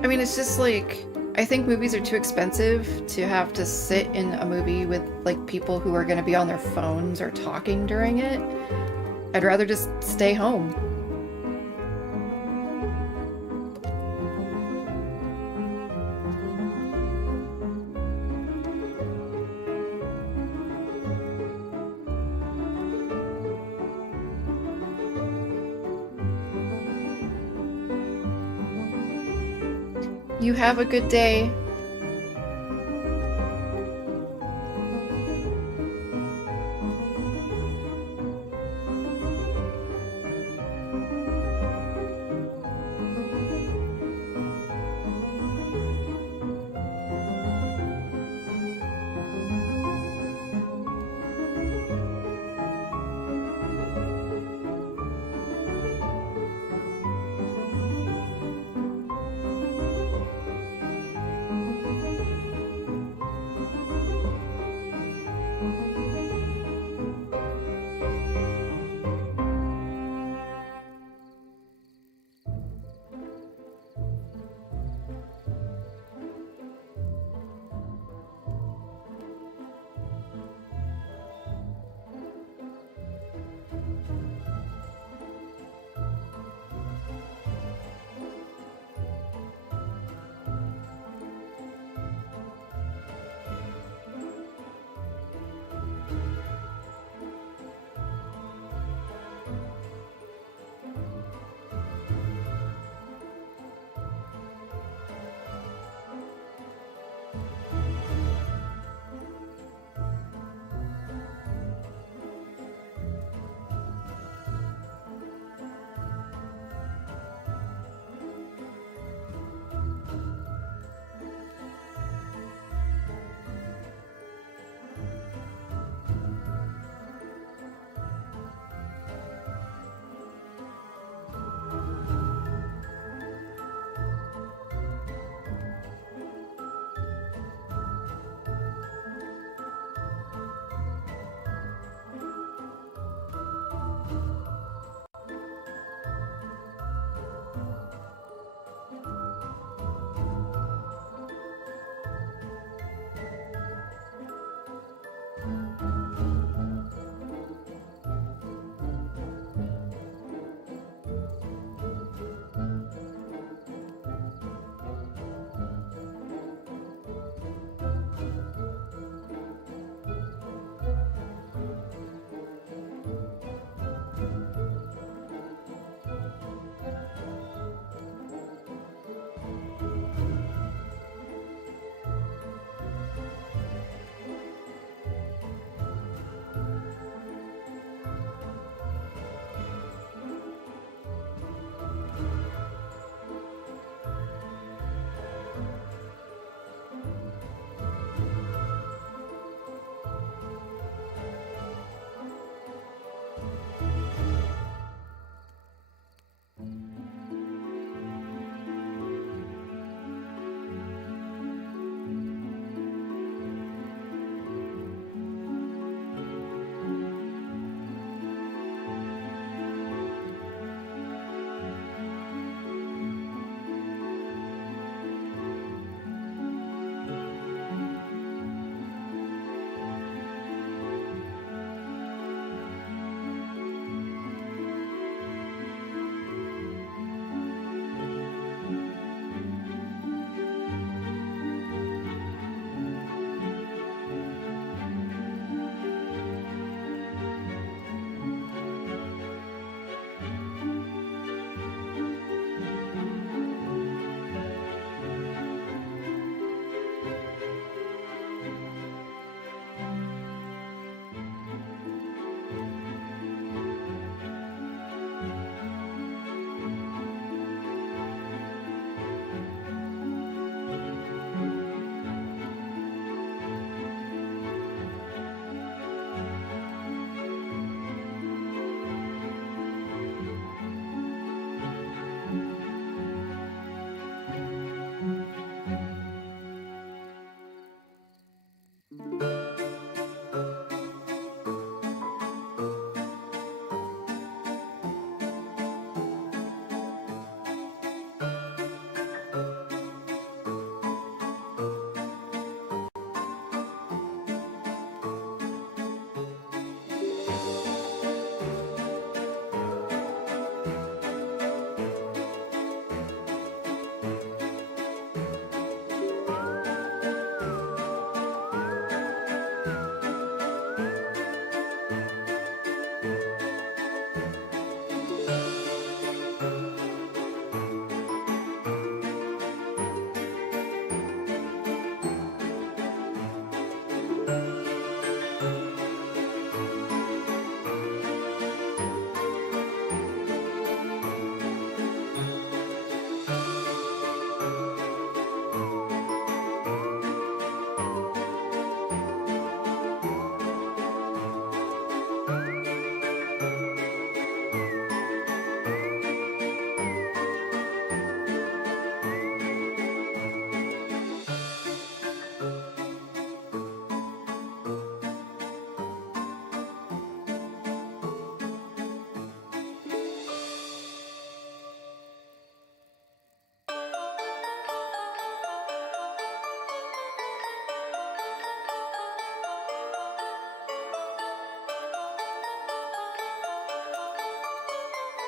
I mean, it's just like, I think movies are too expensive to have to sit in a movie with like people who are going to be on their phones or talking during it. I'd rather just stay home. You have a good day.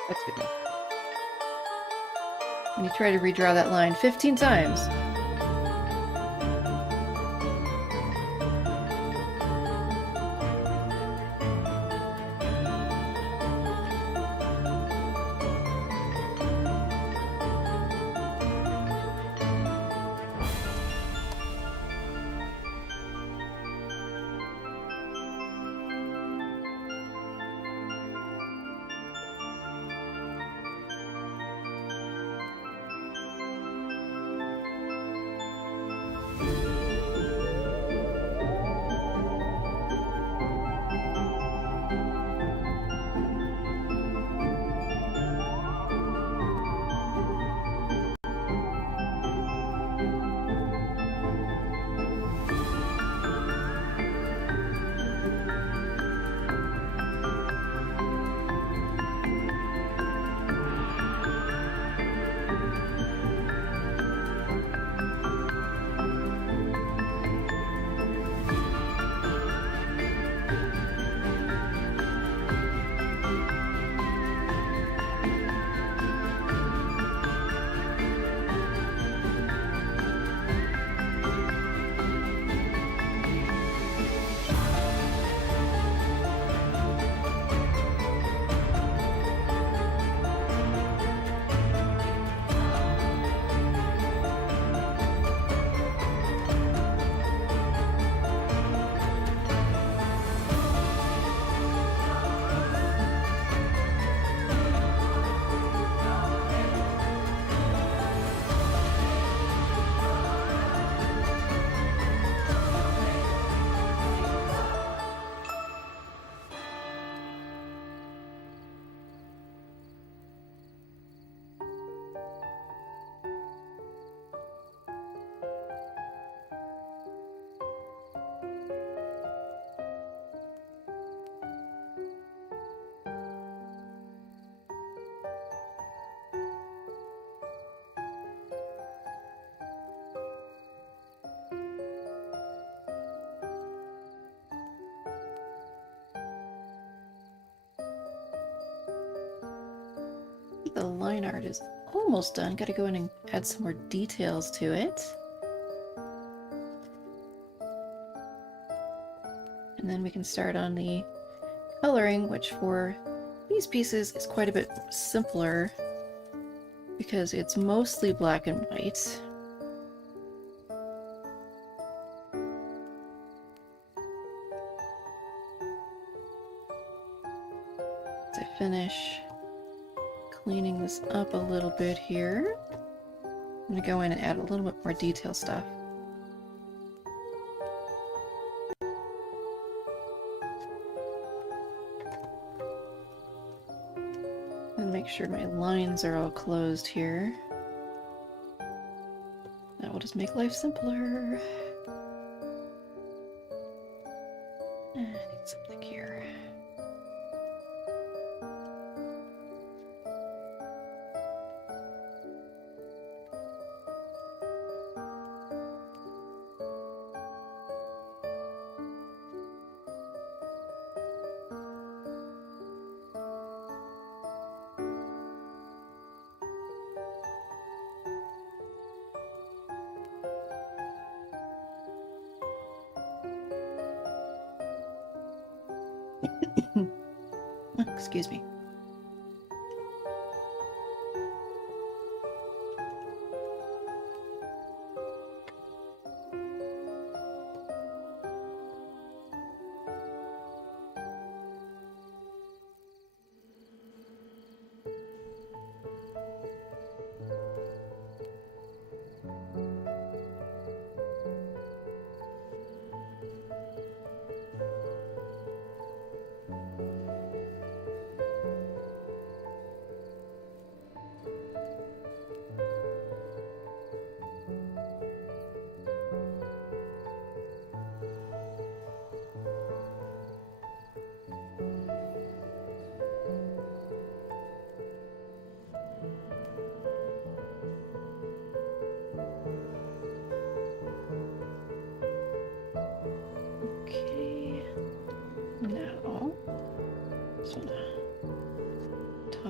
That's good enough. And you try to redraw that line 15 times. The line art is almost done. Gotta go in and add some more details to it. And then we can start on the coloring, which for these pieces is quite a bit simpler because it's mostly black and white. As I finish cleaning this up a little bit here, I'm gonna go in and add a little bit more detail stuff. And make sure my lines are all closed here. That will just make life simpler. I need something here. Excuse me.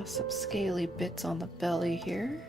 Some scaly bits on the belly here.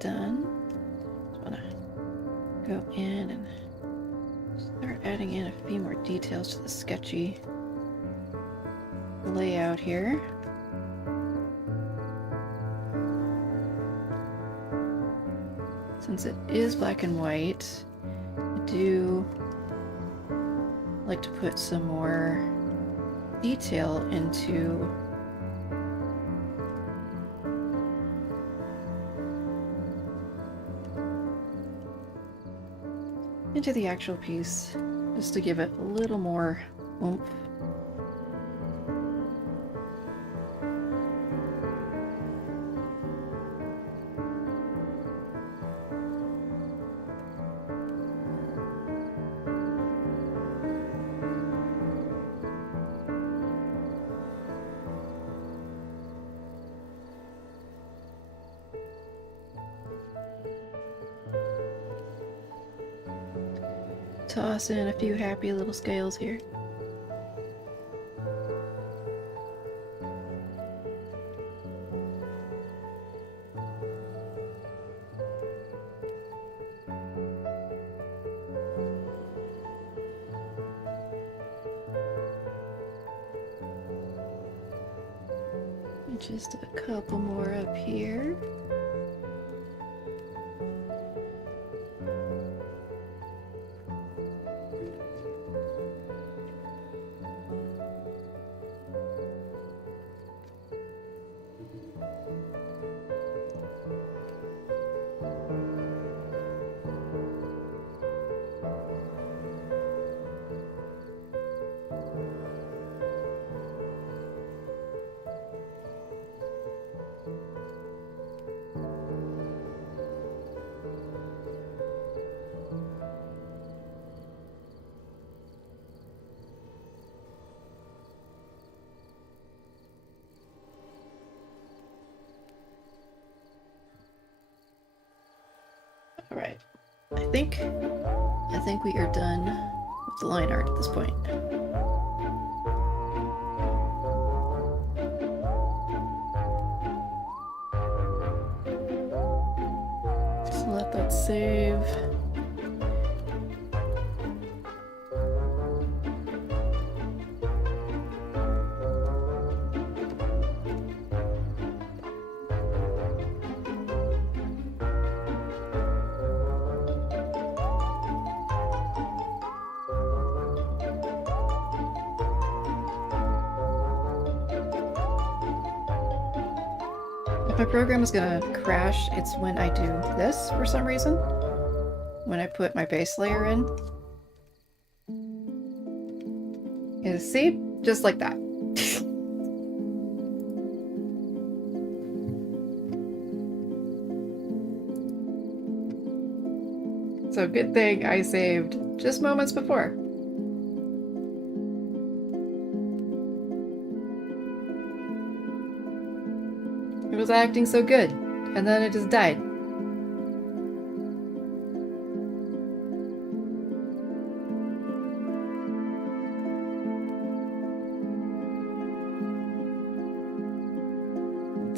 Done. Just want to go in and start adding in a few more details to the sketchy layout here. Since it is black and white, I do like to put some more detail into the actual piece, just to give it a little more oomph. Toss in a few happy little scales here. And just a couple more up here. Alright, I think we are done with the line art at this point. Just let that save. If my program is gonna crash, it's when I do this for some reason. When I put my base layer in. You see? Just like that. So good thing I saved just moments before. It was acting so good, and then it just died.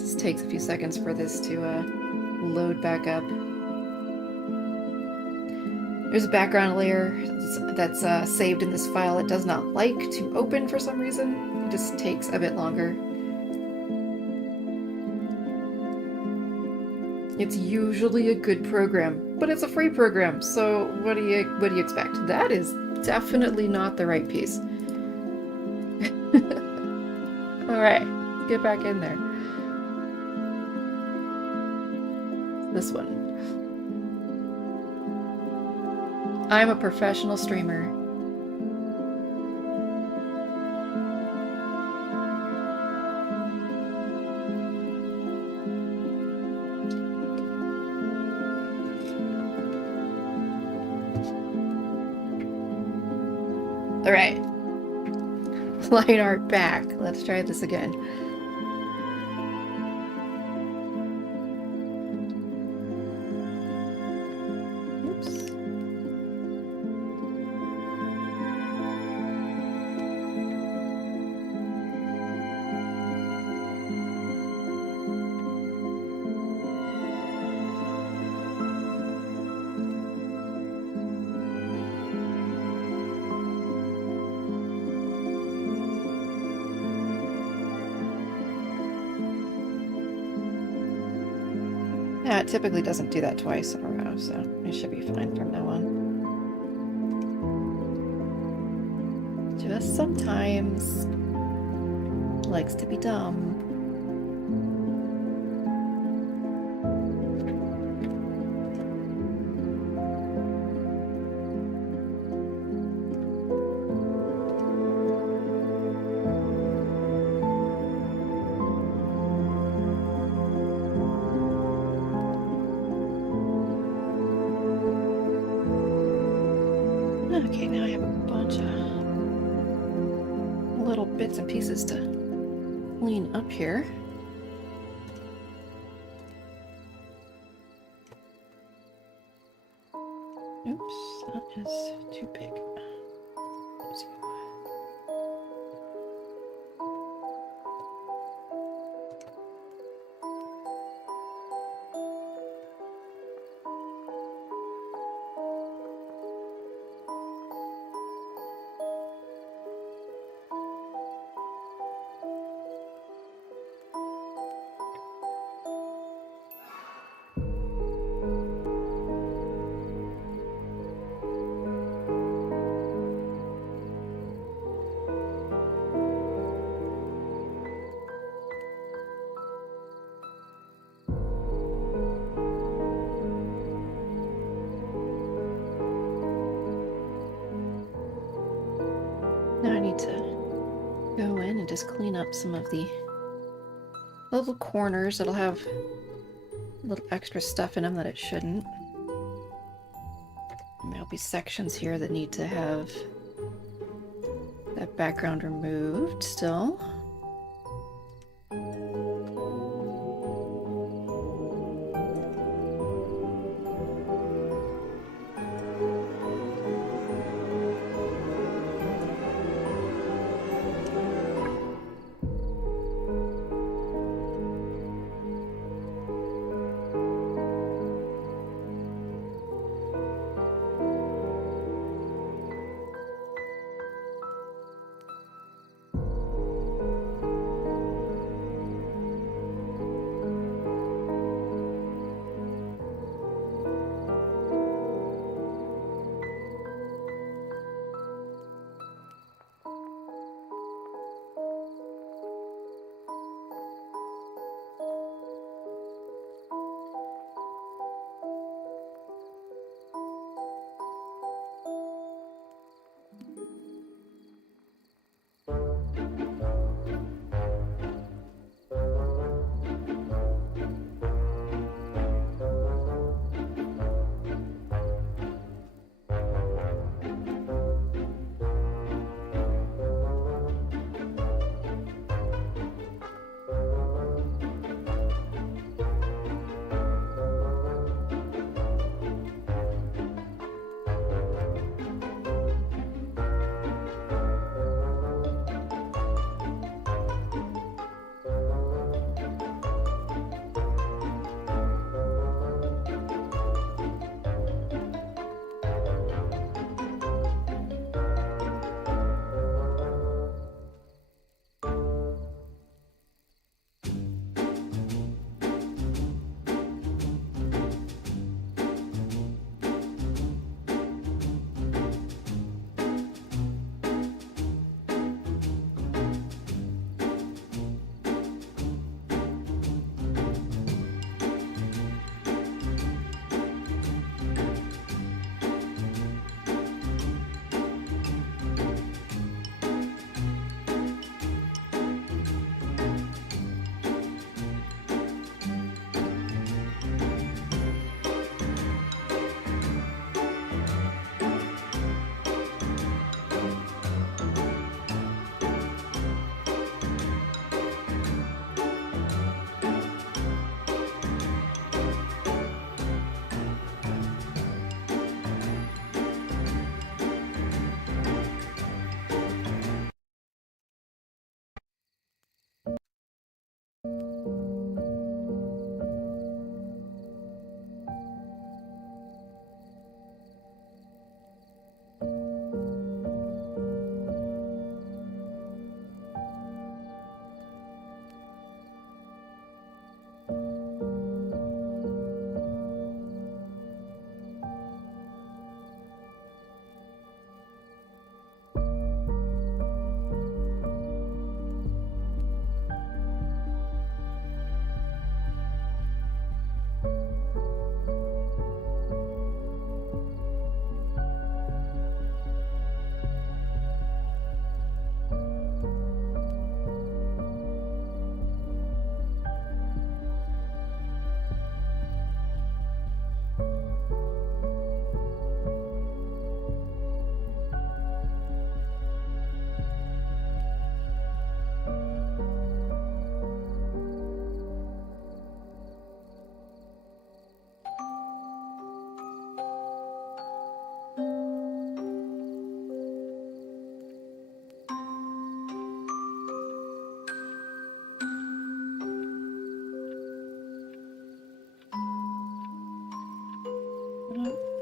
just takes a few seconds for this to load back up. There's a background layer that's saved in this file. It does not like to open for some reason. It just takes a bit longer. It's usually a good program, but it's a free program, so what do you expect? That is definitely not the right piece. Alright, get back in there. This one. I'm a professional streamer. Alright. Line art back. Let's try this again. Oops. Yeah, it typically doesn't do that twice in a row, so it should be fine from now on. Just sometimes likes to be dumb. Okay, now I have a bunch of little bits and pieces to clean up here. Oops, that is too big. Oops. Now I need to go in and just clean up some of the little corners that'll have a little extra stuff in them that it shouldn't. And there'll be sections here that need to have that background removed still.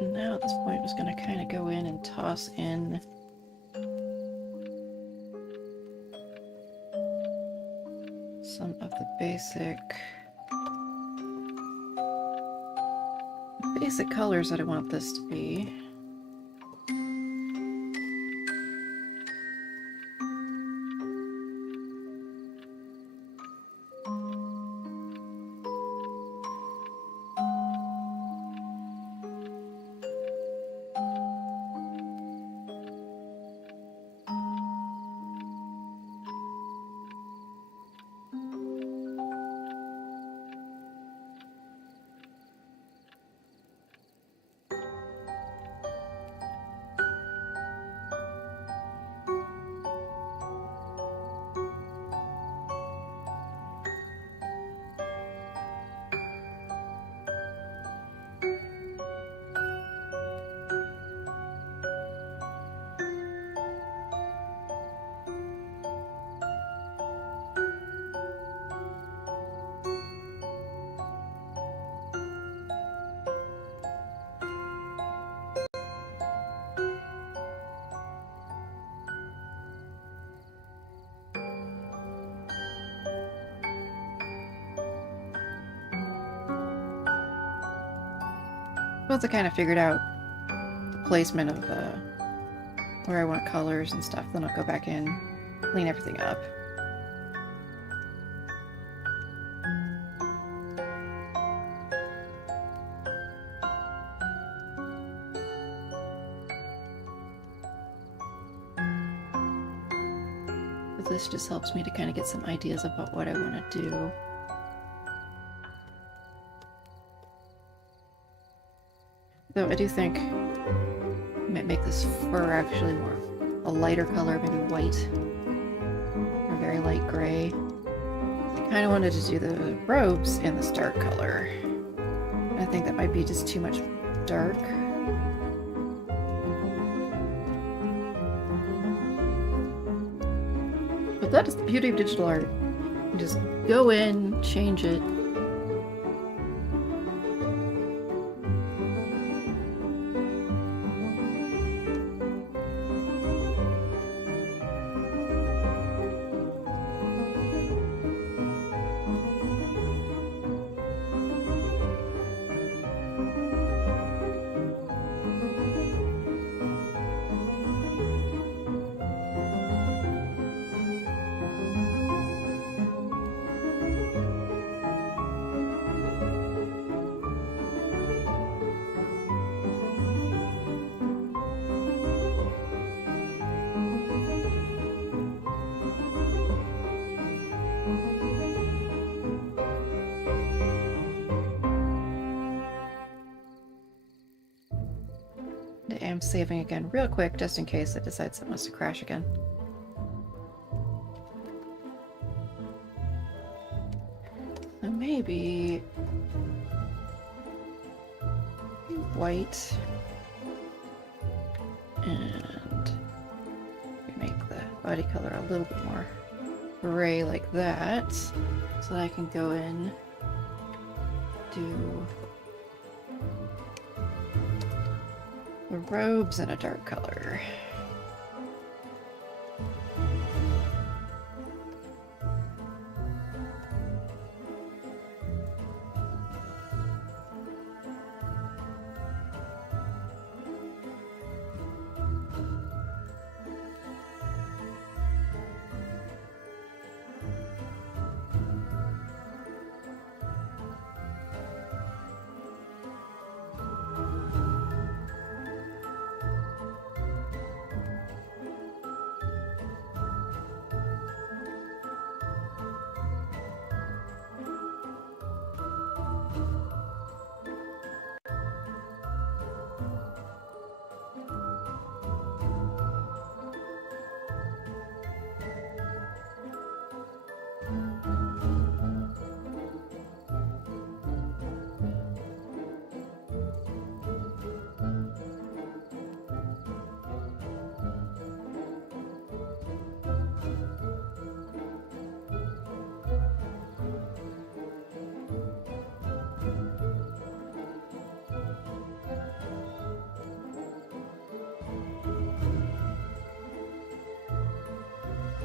now at this point I'm just going to kind of go in and toss in some of the basic colors that I want this to be. Once I kind of figured out the placement of where I want colors and stuff, then I'll go back in, clean everything up. But this just helps me to kind of get some ideas about what I want to do. Though I do think I might make this fur actually more a lighter color, maybe white or very light gray. I kind of wanted to do the robes in this dark color. I think that might be just too much dark. But that is the beauty of digital art. You just go in, change it. I'm saving again real quick just in case it decides it wants to crash again. So maybe white and make the body color a little bit more gray like that so that I can go in, do the robes in a dark color.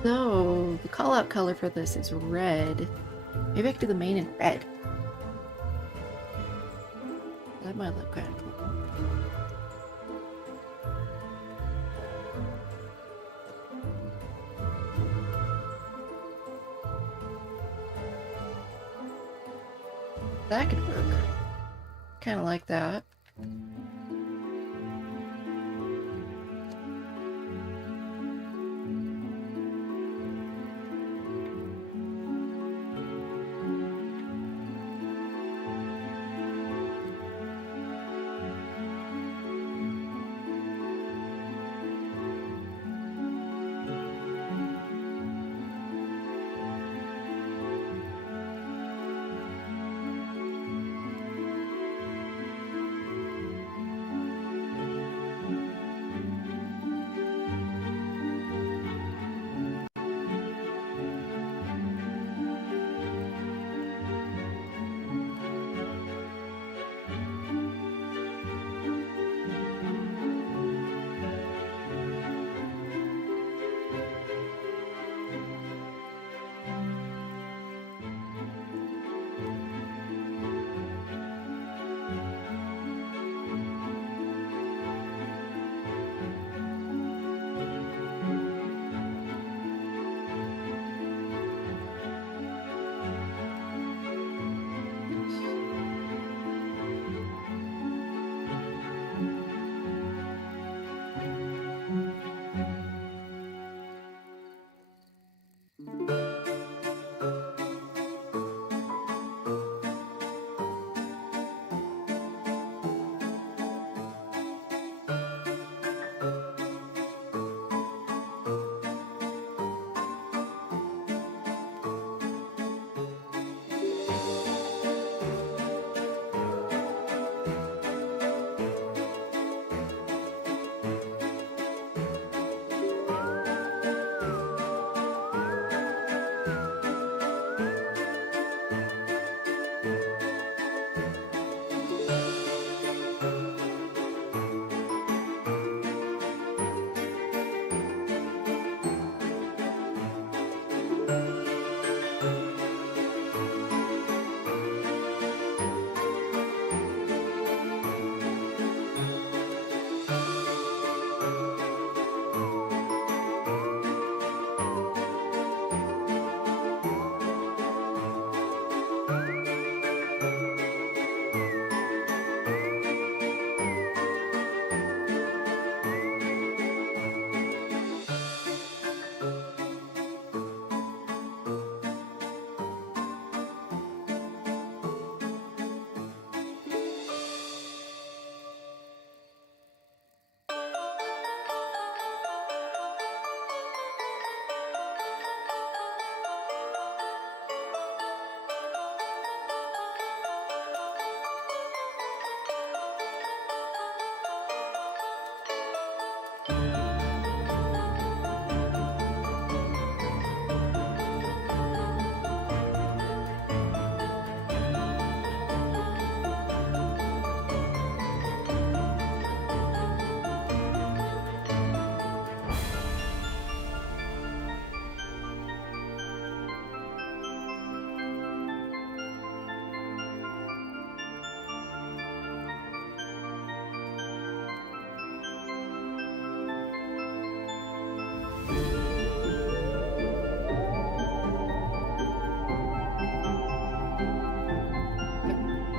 So, the call-out color for this is red. Maybe I could do the main in red. That might look kind of cool. That could work. Kind of like that.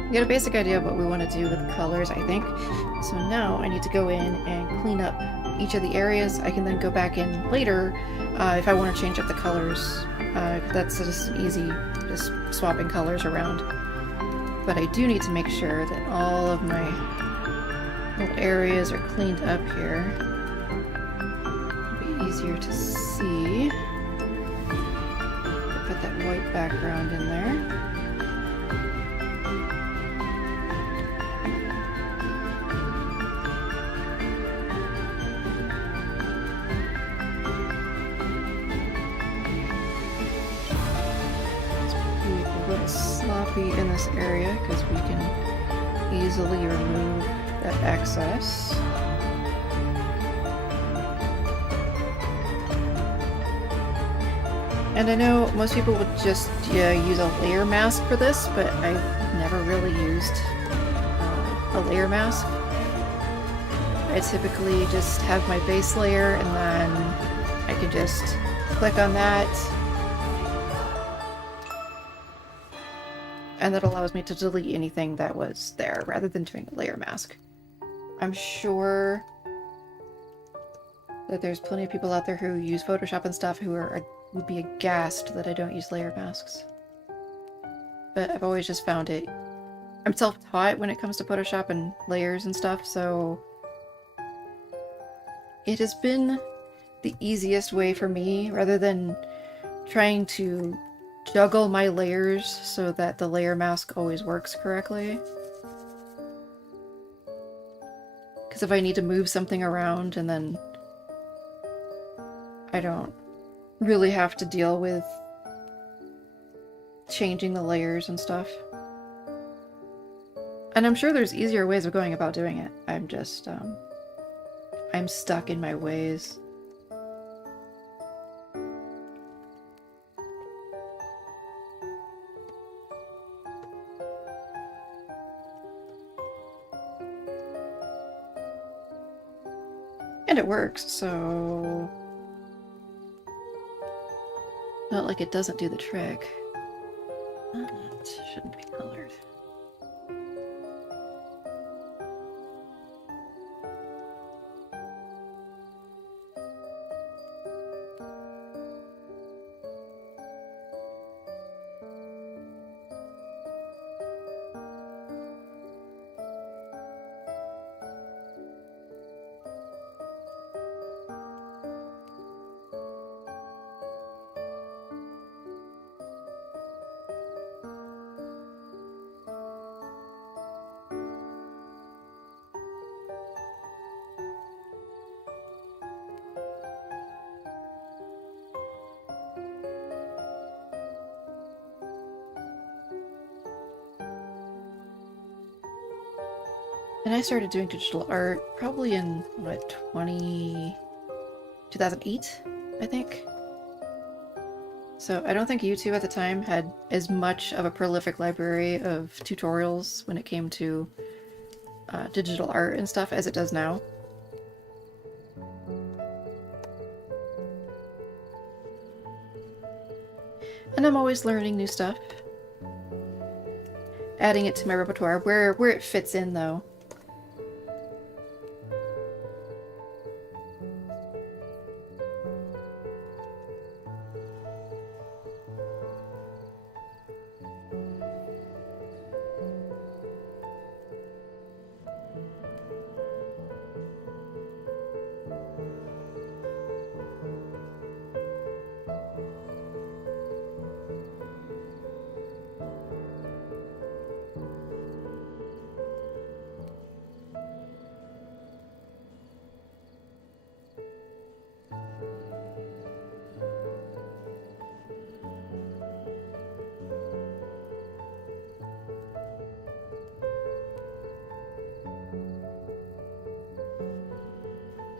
We got a basic idea of what we want to do with colors, I think. So now I need to go in and clean up each of the areas. I can then go back in later if I want to change up the colors. That's just easy, just swapping colors around. But I do need to make sure that all of my little areas are cleaned up here. It'll be easier to see. Put that white background in there. Sloppy in this area because we can easily remove that excess. And I know most people would just use a layer mask for this, but I've never really used a layer mask. I typically just have my base layer and then I can just click on that. And that allows me to delete anything that was there rather than doing a layer mask. I'm sure that there's plenty of people out there who use Photoshop and stuff who would be aghast that I don't use layer masks. But I've always just found it... I'm self-taught when it comes to Photoshop and layers and stuff, so... it has been the easiest way for me, rather than trying to juggle my layers so that the layer mask always works correctly. Because if I need to move something around and then I don't really have to deal with changing the layers and stuff. And I'm sure there's easier ways of going about doing it. I'm just, I'm stuck in my ways. And it works, so... not like it doesn't do the trick. It shouldn't be colored. And I started doing digital art probably in, what, 2008, I think? So I don't think YouTube at the time had as much of a prolific library of tutorials when it came to digital art and stuff as it does now. And I'm always learning new stuff. Adding it to my repertoire, where it fits in though.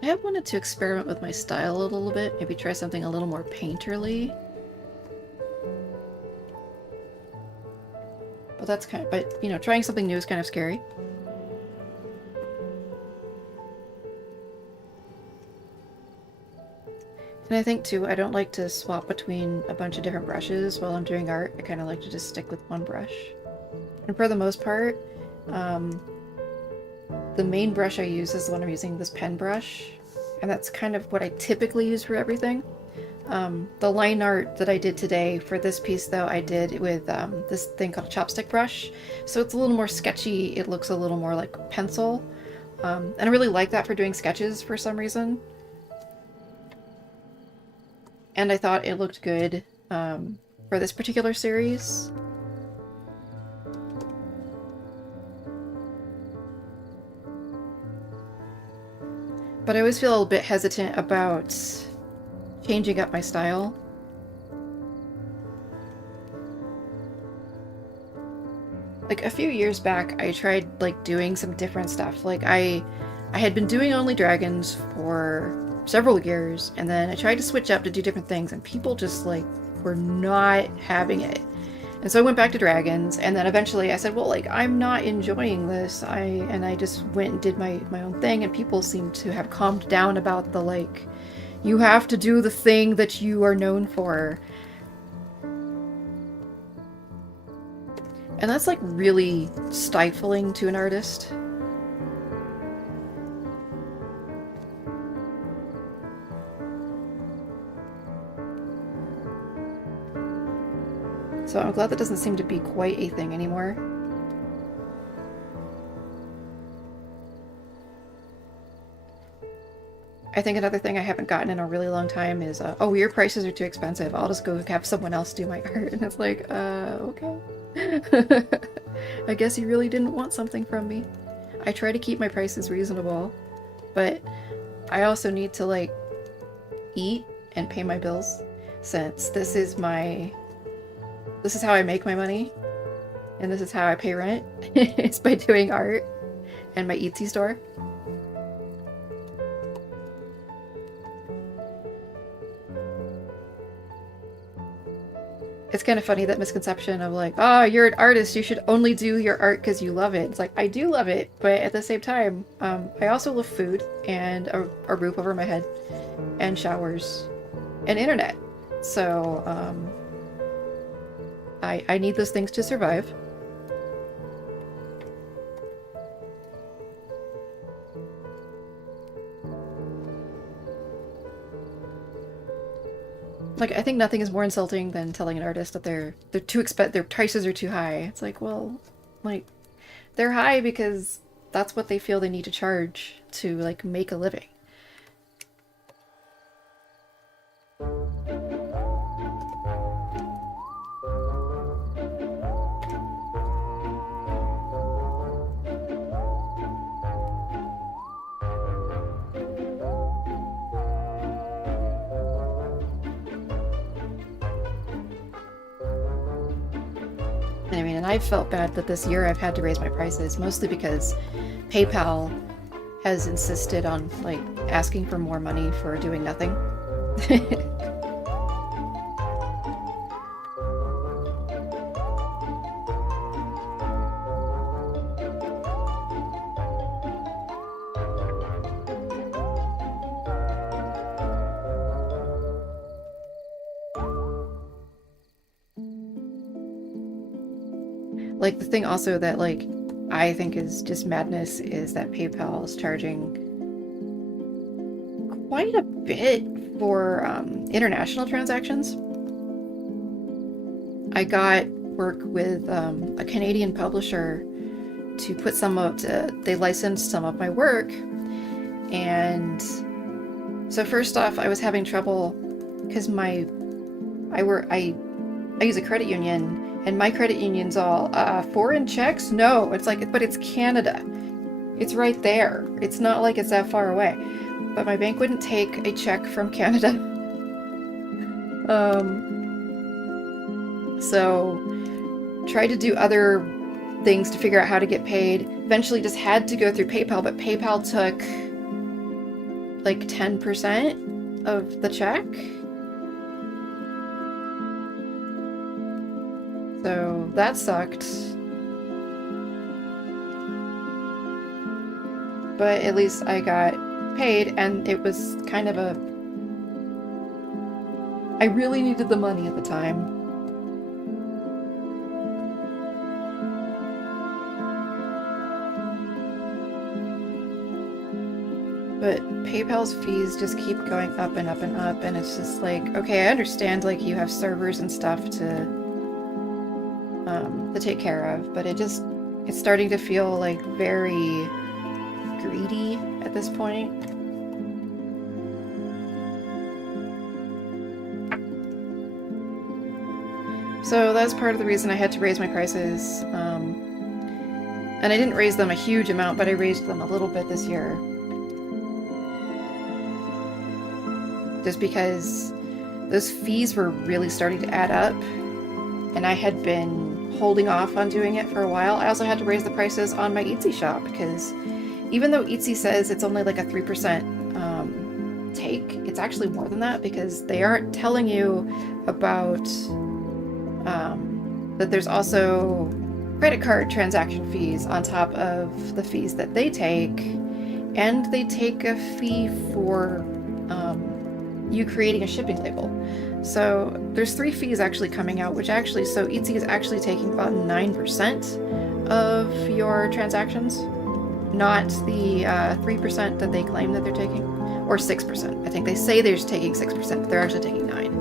I have wanted to experiment with my style a little bit, maybe try something a little more painterly. But that's kind of, but you know, trying something new is kind of scary. And I think too, I don't like to swap between a bunch of different brushes while I'm doing art. I kind of like to just stick with one brush. And for the most part, the main brush I use is the one I'm using, this pen brush, and that's kind of what I typically use for everything. The line art that I did today for this piece, though, I did with this thing called a chopstick brush, so it's a little more sketchy. It looks a little more like pencil, and I really like that for doing sketches for some reason. And I thought it looked good for this particular series. But I always feel a bit hesitant about changing up my style. Like a few years back, I tried like doing some different stuff. Like I had been doing only dragons for several years, and then I tried to switch up to do different things, and people just like were not having it. And so I went back to Dragons, and then eventually I said, well, like, I'm not enjoying this. And I just went and did my own thing, and people seemed to have calmed down about the, like, you have to do the thing that you are known for. And that's, like, really stifling to an artist. So I'm glad that doesn't seem to be quite a thing anymore. I think another thing I haven't gotten in a really long time is, oh, your prices are too expensive. I'll just go have someone else do my art. And it's like, okay. I guess you really didn't want something from me. I try to keep my prices reasonable, but I also need to, like, eat and pay my bills, since this is how I make my money, and this is how I pay rent. It's by doing art and my Etsy store. It's kind of funny, that misconception of like, oh, you're an artist, you should only do your art because you love it. It's like, I do love it, but at the same time, I also love food and a roof over my head and showers and internet. So, I need those things to survive. Like, I think nothing is more insulting than telling an artist that they're too their prices are too high. It's like, well, like, they're high because that's what they feel they need to charge to, like, make a living. I mean, and I've felt bad that this year I've had to raise my prices, mostly because PayPal has insisted on, like, asking for more money for doing nothing. Like, the thing also that, like, I think is just madness is that PayPal is charging quite a bit for international transactions. I got work with a Canadian publisher to put they licensed some of my work. And so first off, I was having trouble because I use a credit union. And my credit union's all, foreign checks? No. It's like, but it's Canada. It's right there. It's not like it's that far away. But my bank wouldn't take a check from Canada. So, tried to do other things to figure out how to get paid. Eventually just had to go through PayPal, but PayPal took like 10% of the check. So that sucked. But at least I got paid, and it was kind of I really needed the money at the time. But PayPal's fees just keep going up and up and up, and it's just like, okay, I understand, like, you have servers and stuff to take care of, but it's starting to feel like very greedy at this point. So that's part of the reason I had to raise my prices. And I didn't raise them a huge amount, but I raised them a little bit this year. Just because those fees were really starting to add up, and I had been holding off on doing it for a while. I also had to raise the prices on my Etsy shop, because even though Etsy says it's only like a 3% take, it's actually more than that because they aren't telling you about that there's also credit card transaction fees on top of the fees that they take, and they take a fee for you creating a shipping label. So there's 3 fees actually coming out, which actually, so Etsy is actually taking about 9% of your transactions, not the 3% that they claim that they're taking, or 6%. I think they say they're taking 6%, but they're actually taking 9%.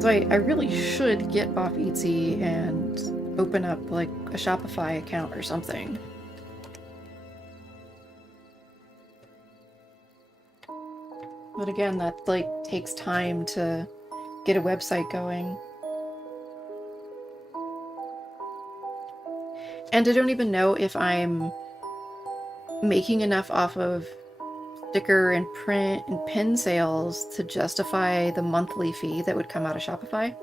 So I really should get off Etsy and open up like a Shopify account or something. But again, that like takes time to get a website going. And I don't even know if I'm making enough off of sticker and print and pin sales to justify the monthly fee that would come out of Shopify.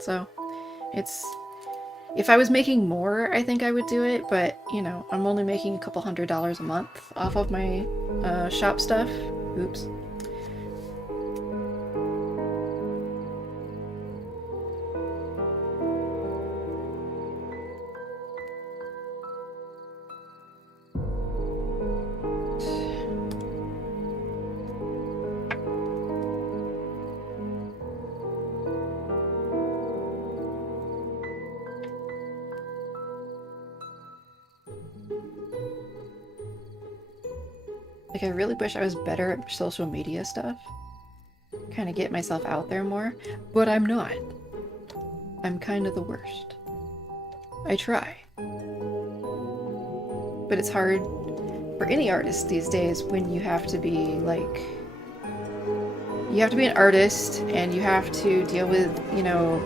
So it's, if I was making more, I think I would do it, but you know, I'm only making a couple $100s a month off of my shop stuff. Oops. Like, I really wish I was better at social media stuff. Kind of get myself out there more, but I'm not. I'm kind of the worst. I try. But it's hard for any artist these days when you have to be like, you have to be an artist and you have to deal with, you know,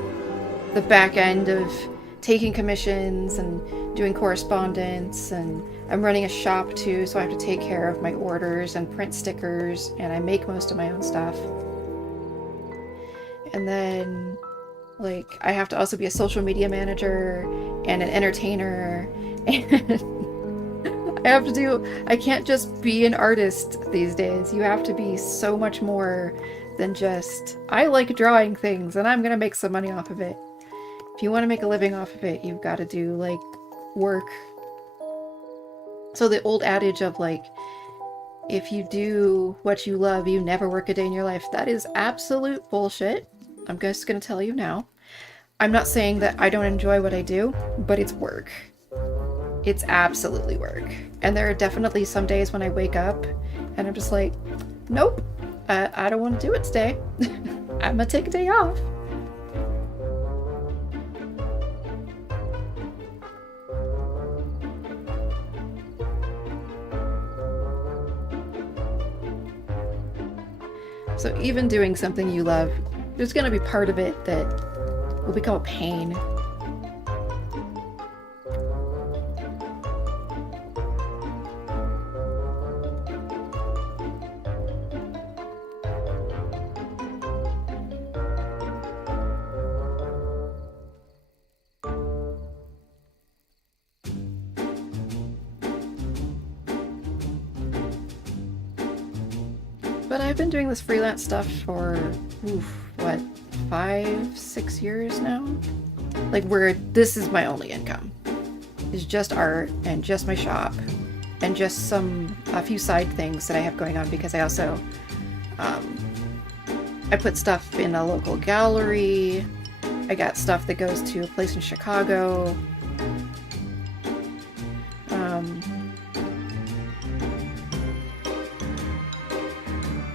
the back end of taking commissions and doing correspondence, and I'm running a shop too, so I have to take care of my orders and print stickers, and I make most of my own stuff. And then like I have to also be a social media manager and an entertainer, and I can't just be an artist these days. You have to be so much more than just, I like drawing things and I'm gonna make some money off of it. If you want to make a living off of it, you've got to do like work. So the old adage of like, if you do what you love, you never work a day in your life, that is absolute bullshit. I'm just gonna tell you now. I'm not saying that I don't enjoy what I do, but it's work. It's absolutely work. And there are definitely some days when I wake up and I'm just like, nope, I don't want to do it today. I'm gonna take a day off. So even doing something you love, there's going to be part of it that will become a pain. But I've been doing this freelance stuff for, what, 5-6 years now? Like, where this is my only income. It's just art and just my shop and just a few side things that I have going on, because I also, I put stuff in a local gallery. I got stuff that goes to a place in Chicago.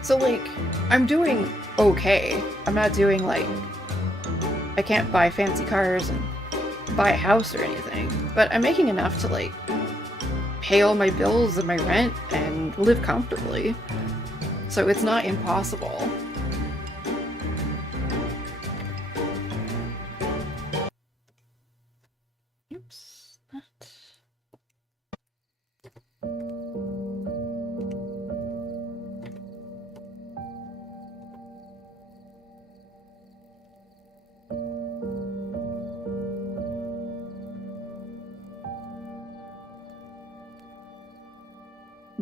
So, like, I'm doing okay. I'm not doing, like, I can't buy fancy cars and buy a house or anything, but I'm making enough to, like, pay all my bills and my rent and live comfortably. So it's not impossible. Oops.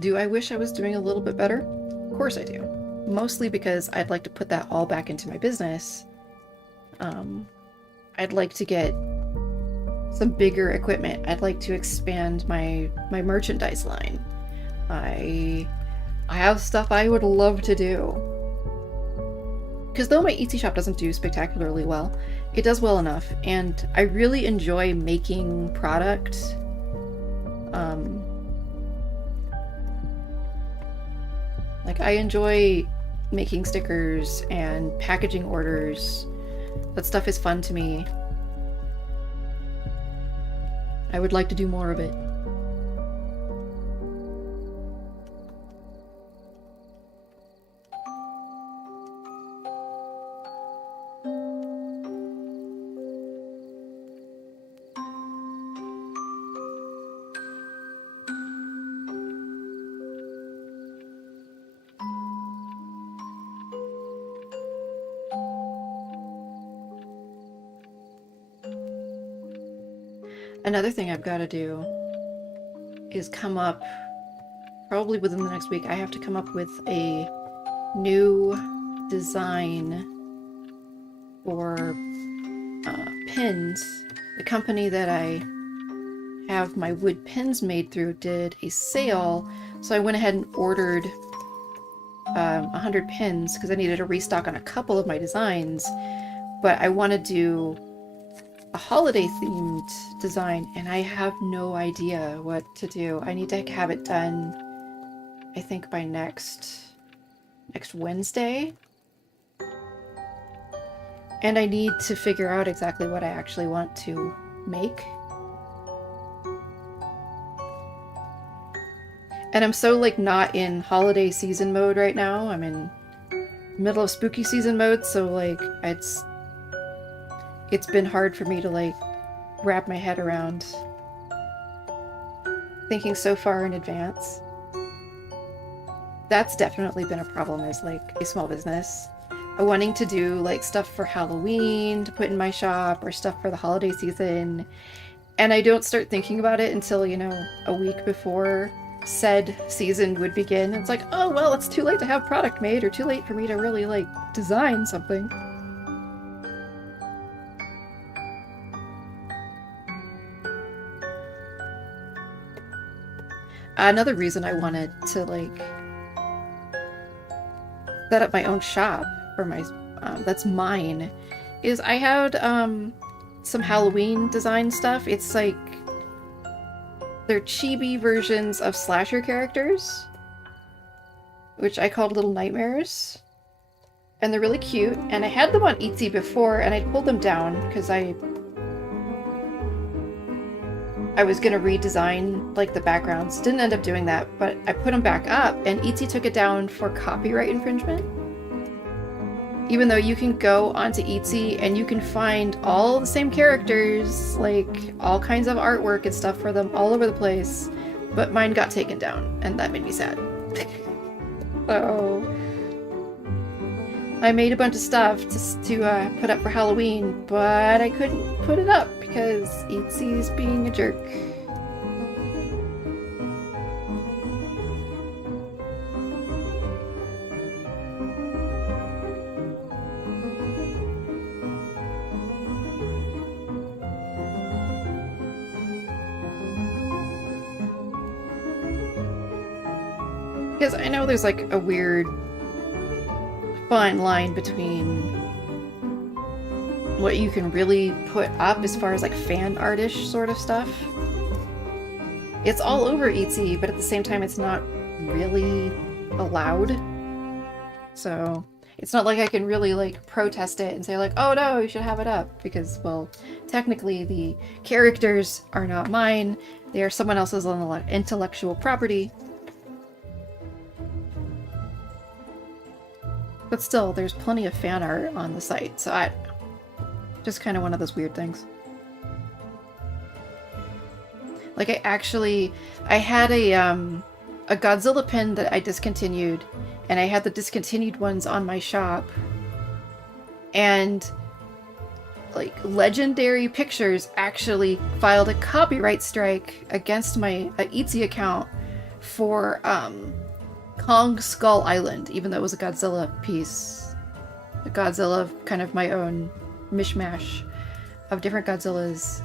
Do I wish I was doing a little bit better? Of course I do. Mostly because I'd like to put that all back into my business. I'd like to get some bigger equipment. I'd like to expand my merchandise line. I have stuff I would love to do. Because though my Etsy shop doesn't do spectacularly well, it does well enough, and I really enjoy making product. Like, I enjoy making stickers and packaging orders. That stuff is fun to me. I would like to do more of it. Another thing I've got to do is come up, probably within the next week, I have to come up with a new design for pins. The company that I have my wood pins made through did a sale, so I went ahead and ordered 100 pins because I needed a restock on a couple of my designs, but I want to do a holiday themed design and I have no idea what to do. I need to have it done, I think, by next Wednesday. And I need to figure out exactly what I actually want to make. And I'm so, like, not in holiday season mode right now. I'm in middle of spooky season mode, so, like, it's been hard for me to, like, wrap my head around thinking so far in advance. That's definitely been a problem as, like, a small business. Wanting to do, like, stuff for Halloween to put in my shop or stuff for the holiday season. And I don't start thinking about it until, you know, a week before said season would begin. It's like, oh, well, it's too late to have product made or too late for me to really, like, design something. Another reason I wanted to, like, set up my own shop for my that's mine is I had some Halloween design stuff. It's like they're chibi versions of slasher characters, which I called Little Nightmares, and they're really cute. And I had them on Etsy before, and I pulled them down because I was gonna redesign, like, the backgrounds. Didn't end up doing that, but I put them back up, and Etsy took it down for copyright infringement. Even though you can go onto Etsy and you can find all the same characters, like, all kinds of artwork and stuff for them all over the place, but mine got taken down, and that made me sad. So I made a bunch of stuff to put up for Halloween, but I couldn't put it up because Etsy's being a jerk. Because I know there's, like, a weird fine line between what you can really put up as far as, like, fan artish sort of stuff. It's all over Etsy, but at the same time it's not really allowed. So it's not like I can really, like, protest it and say, like, oh no, you should have it up, because, well, technically the characters are not mine. They are someone else's intellectual property. But still, there's plenty of fan art on the site, so just kind of one of those weird things. Like, I had a Godzilla pin that I discontinued, and I had the discontinued ones on my shop, and, like, Legendary Pictures actually filed a copyright strike against my Etsy account for Kong Skull Island, even though it was a Godzilla piece. A Godzilla, kind of my own mishmash of different Godzillas.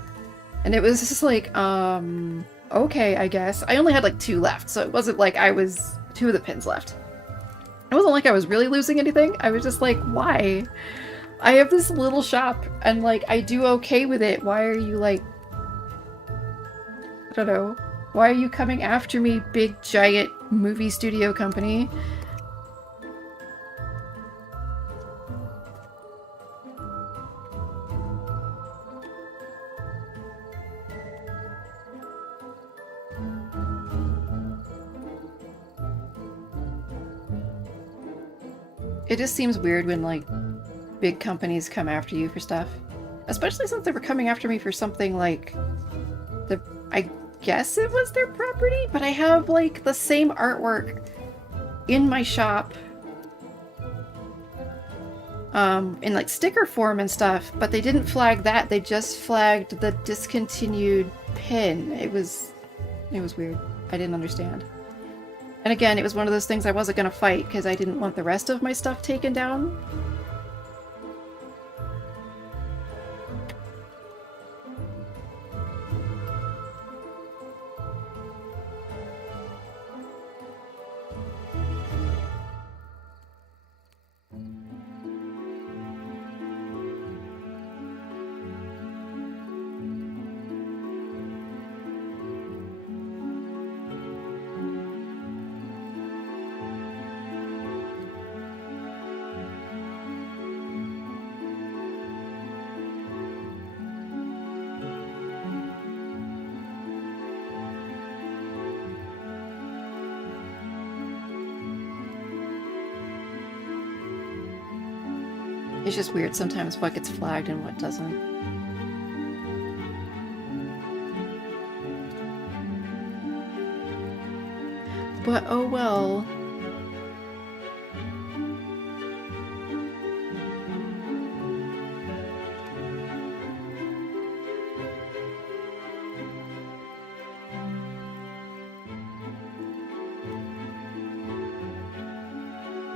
And it was just like, okay, I guess. I only had like 2 left, so it wasn't like I was 2 of the pins left. It wasn't like I was really losing anything. I was just like, why? I have this little shop, and like, I do okay with it. Why are you like... I don't know. Why are you coming after me, big, giant movie studio company? It just seems weird when, like, big companies come after you for stuff. Especially since they were coming after me for something like... I guess it was their property? But I have, like, the same artwork in my shop. In, like, sticker form and stuff. But they didn't flag that. They just flagged the discontinued pin. It was weird. I didn't understand. And again, it was one of those things I wasn't going to fight because I didn't want the rest of my stuff taken down. It's just weird sometimes what gets flagged and what doesn't. But oh well.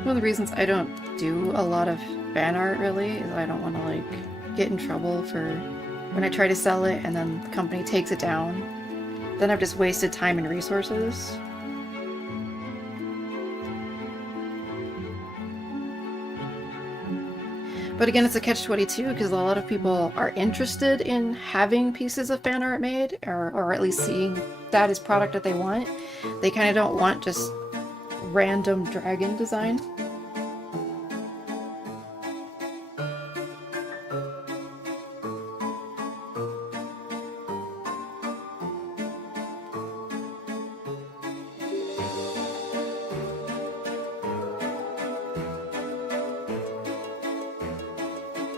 One of the reasons I don't do a lot of fan art really is I don't want to like get in trouble for when I try to sell it and then the company takes it down. Then I've just wasted time and resources. But again, it's a catch-22 because a lot of people are interested in having pieces of fan art made or at least seeing that as product that they want. They kind of don't want just random dragon design.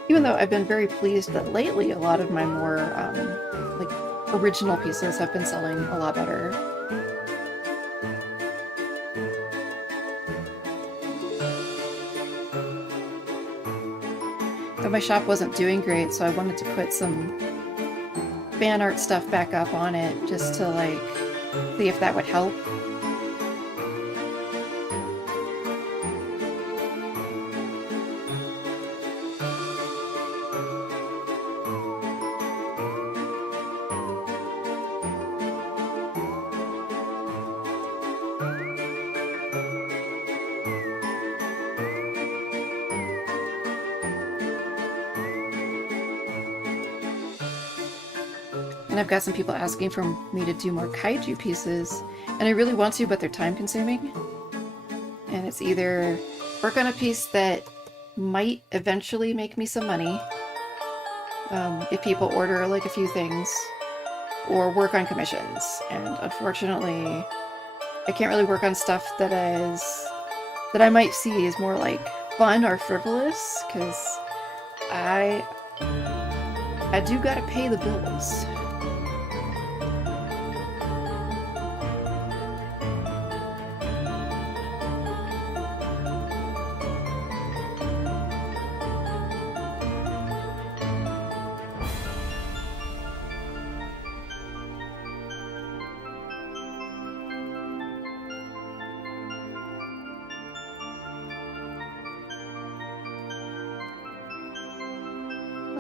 Even though I've been very pleased that lately a lot of my more like original pieces have been selling a lot better. But my shop wasn't doing great, so I wanted to put some fan art stuff back up on it just to like see if that would help. And I've got some people asking for me to do more kaiju pieces, and I really want to, but they're time consuming. And it's either work on a piece that might eventually make me some money, if people order like a few things, or work on commissions. And unfortunately, I can't really work on stuff that I might see as more like fun or frivolous, because I do gotta pay the bills.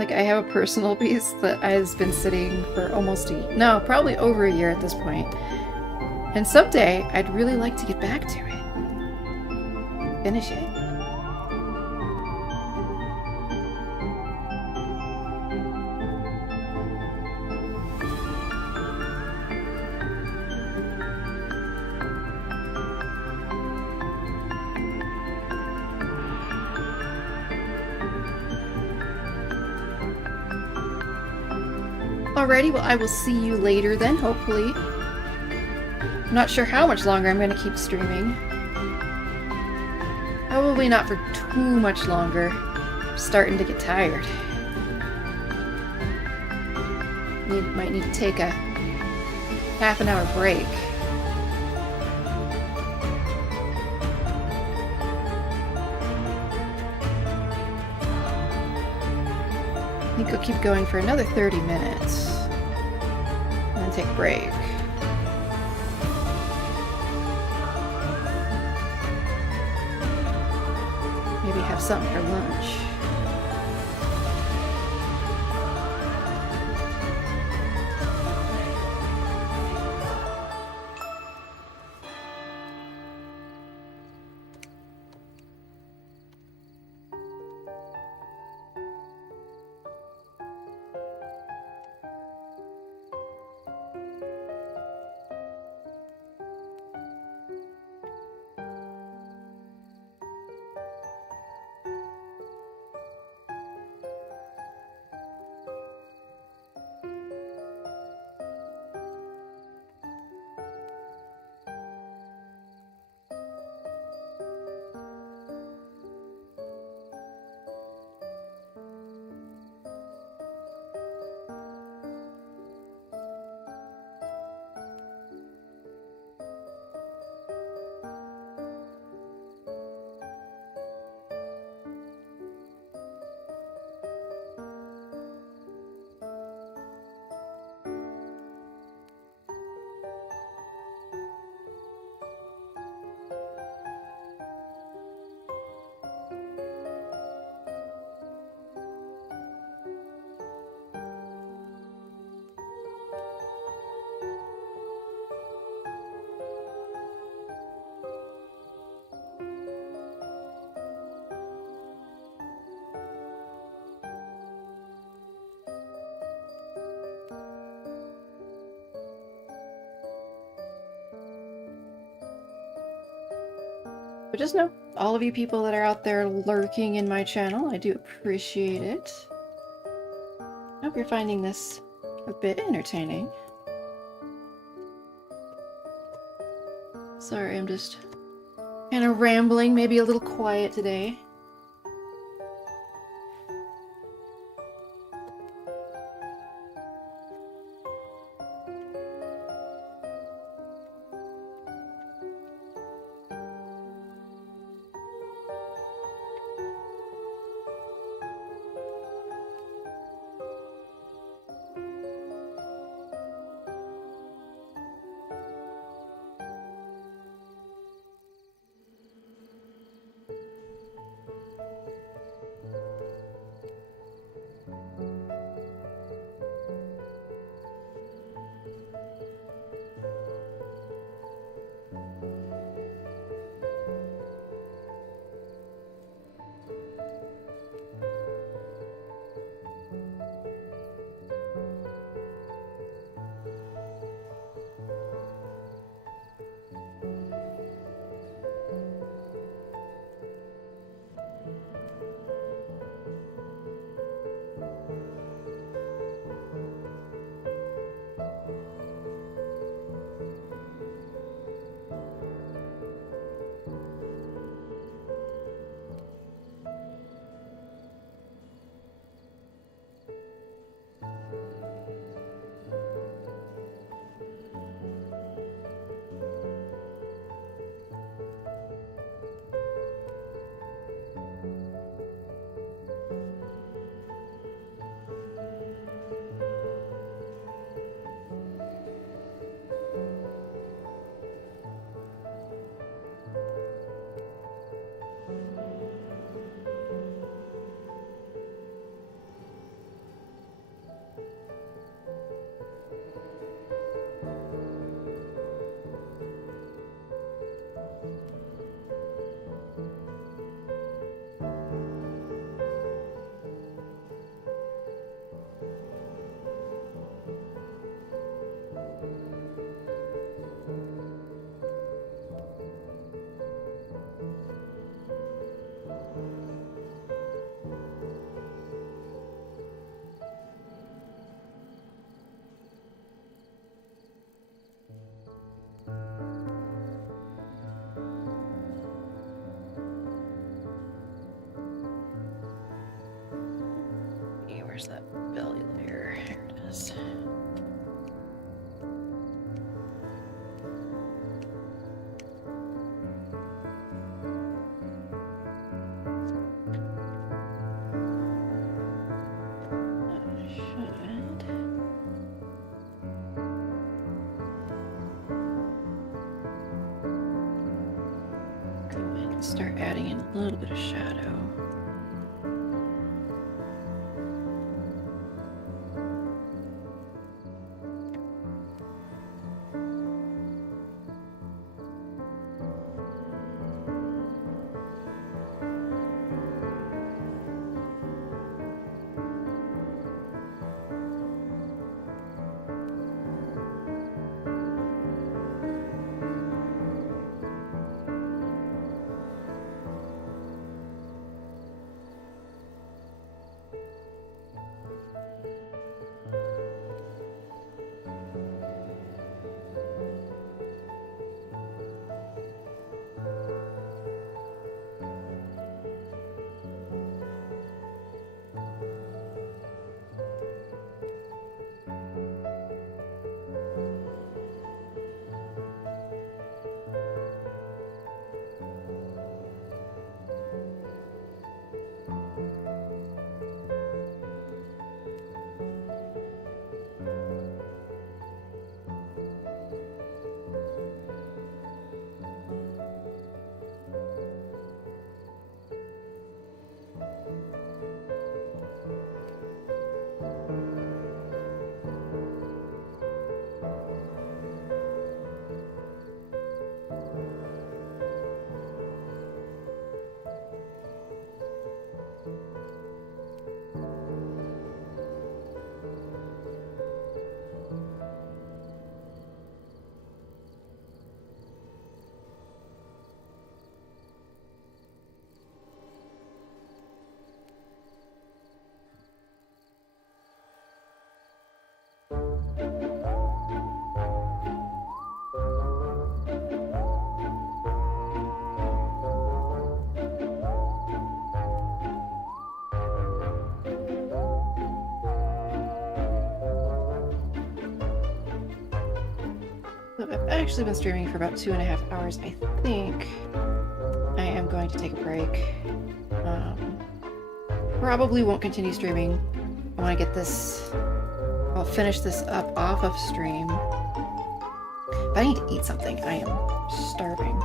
Like, I have a personal piece that has been sitting for almost no, probably over a year at this point. And someday, I'd really like to get back to it. Finish it. Alrighty, well, I will see you later then, hopefully. I'm not sure how much longer I'm going to keep streaming. Probably not for too much longer. I'm starting to get tired. Might need to take a half-an-hour break. I think I'll keep going for another 30 minutes. And then take a break. Maybe have something for lunch. But just know, all of you people that are out there lurking in my channel, I do appreciate it. I hope you're finding this a bit entertaining. Sorry, I'm just kind of rambling, maybe a little quiet today. Start adding in a little bit of shadow. I've actually been streaming for about 2.5 hours. I think I am going to take a break. Probably won't continue streaming. I want to get this... I'll finish this up off of stream. But I need to eat something. I am starving.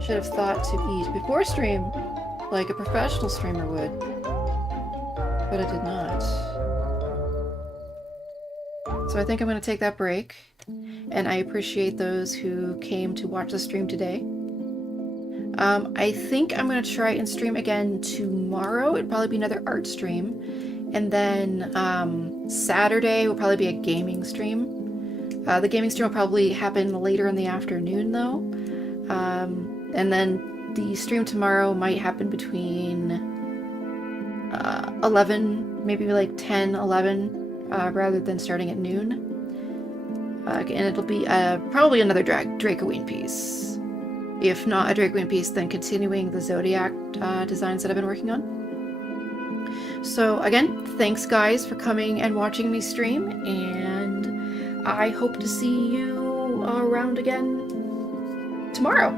Should have thought to eat before stream, like a professional streamer would. But I did not. So I think I'm going to take that break. And I appreciate those who came to watch the stream today. I think I'm going to try and stream again tomorrow. It'd probably be another art stream. And then Saturday will probably be a gaming stream. The gaming stream will probably happen later in the afternoon though. And then the stream tomorrow might happen between 11, maybe like 10, 11, rather than starting at noon. And it'll be probably another Dracoween piece. If not a Dracoween piece, then continuing the Zodiac designs that I've been working on. So again, thanks guys for coming and watching me stream, and I hope to see you around again tomorrow.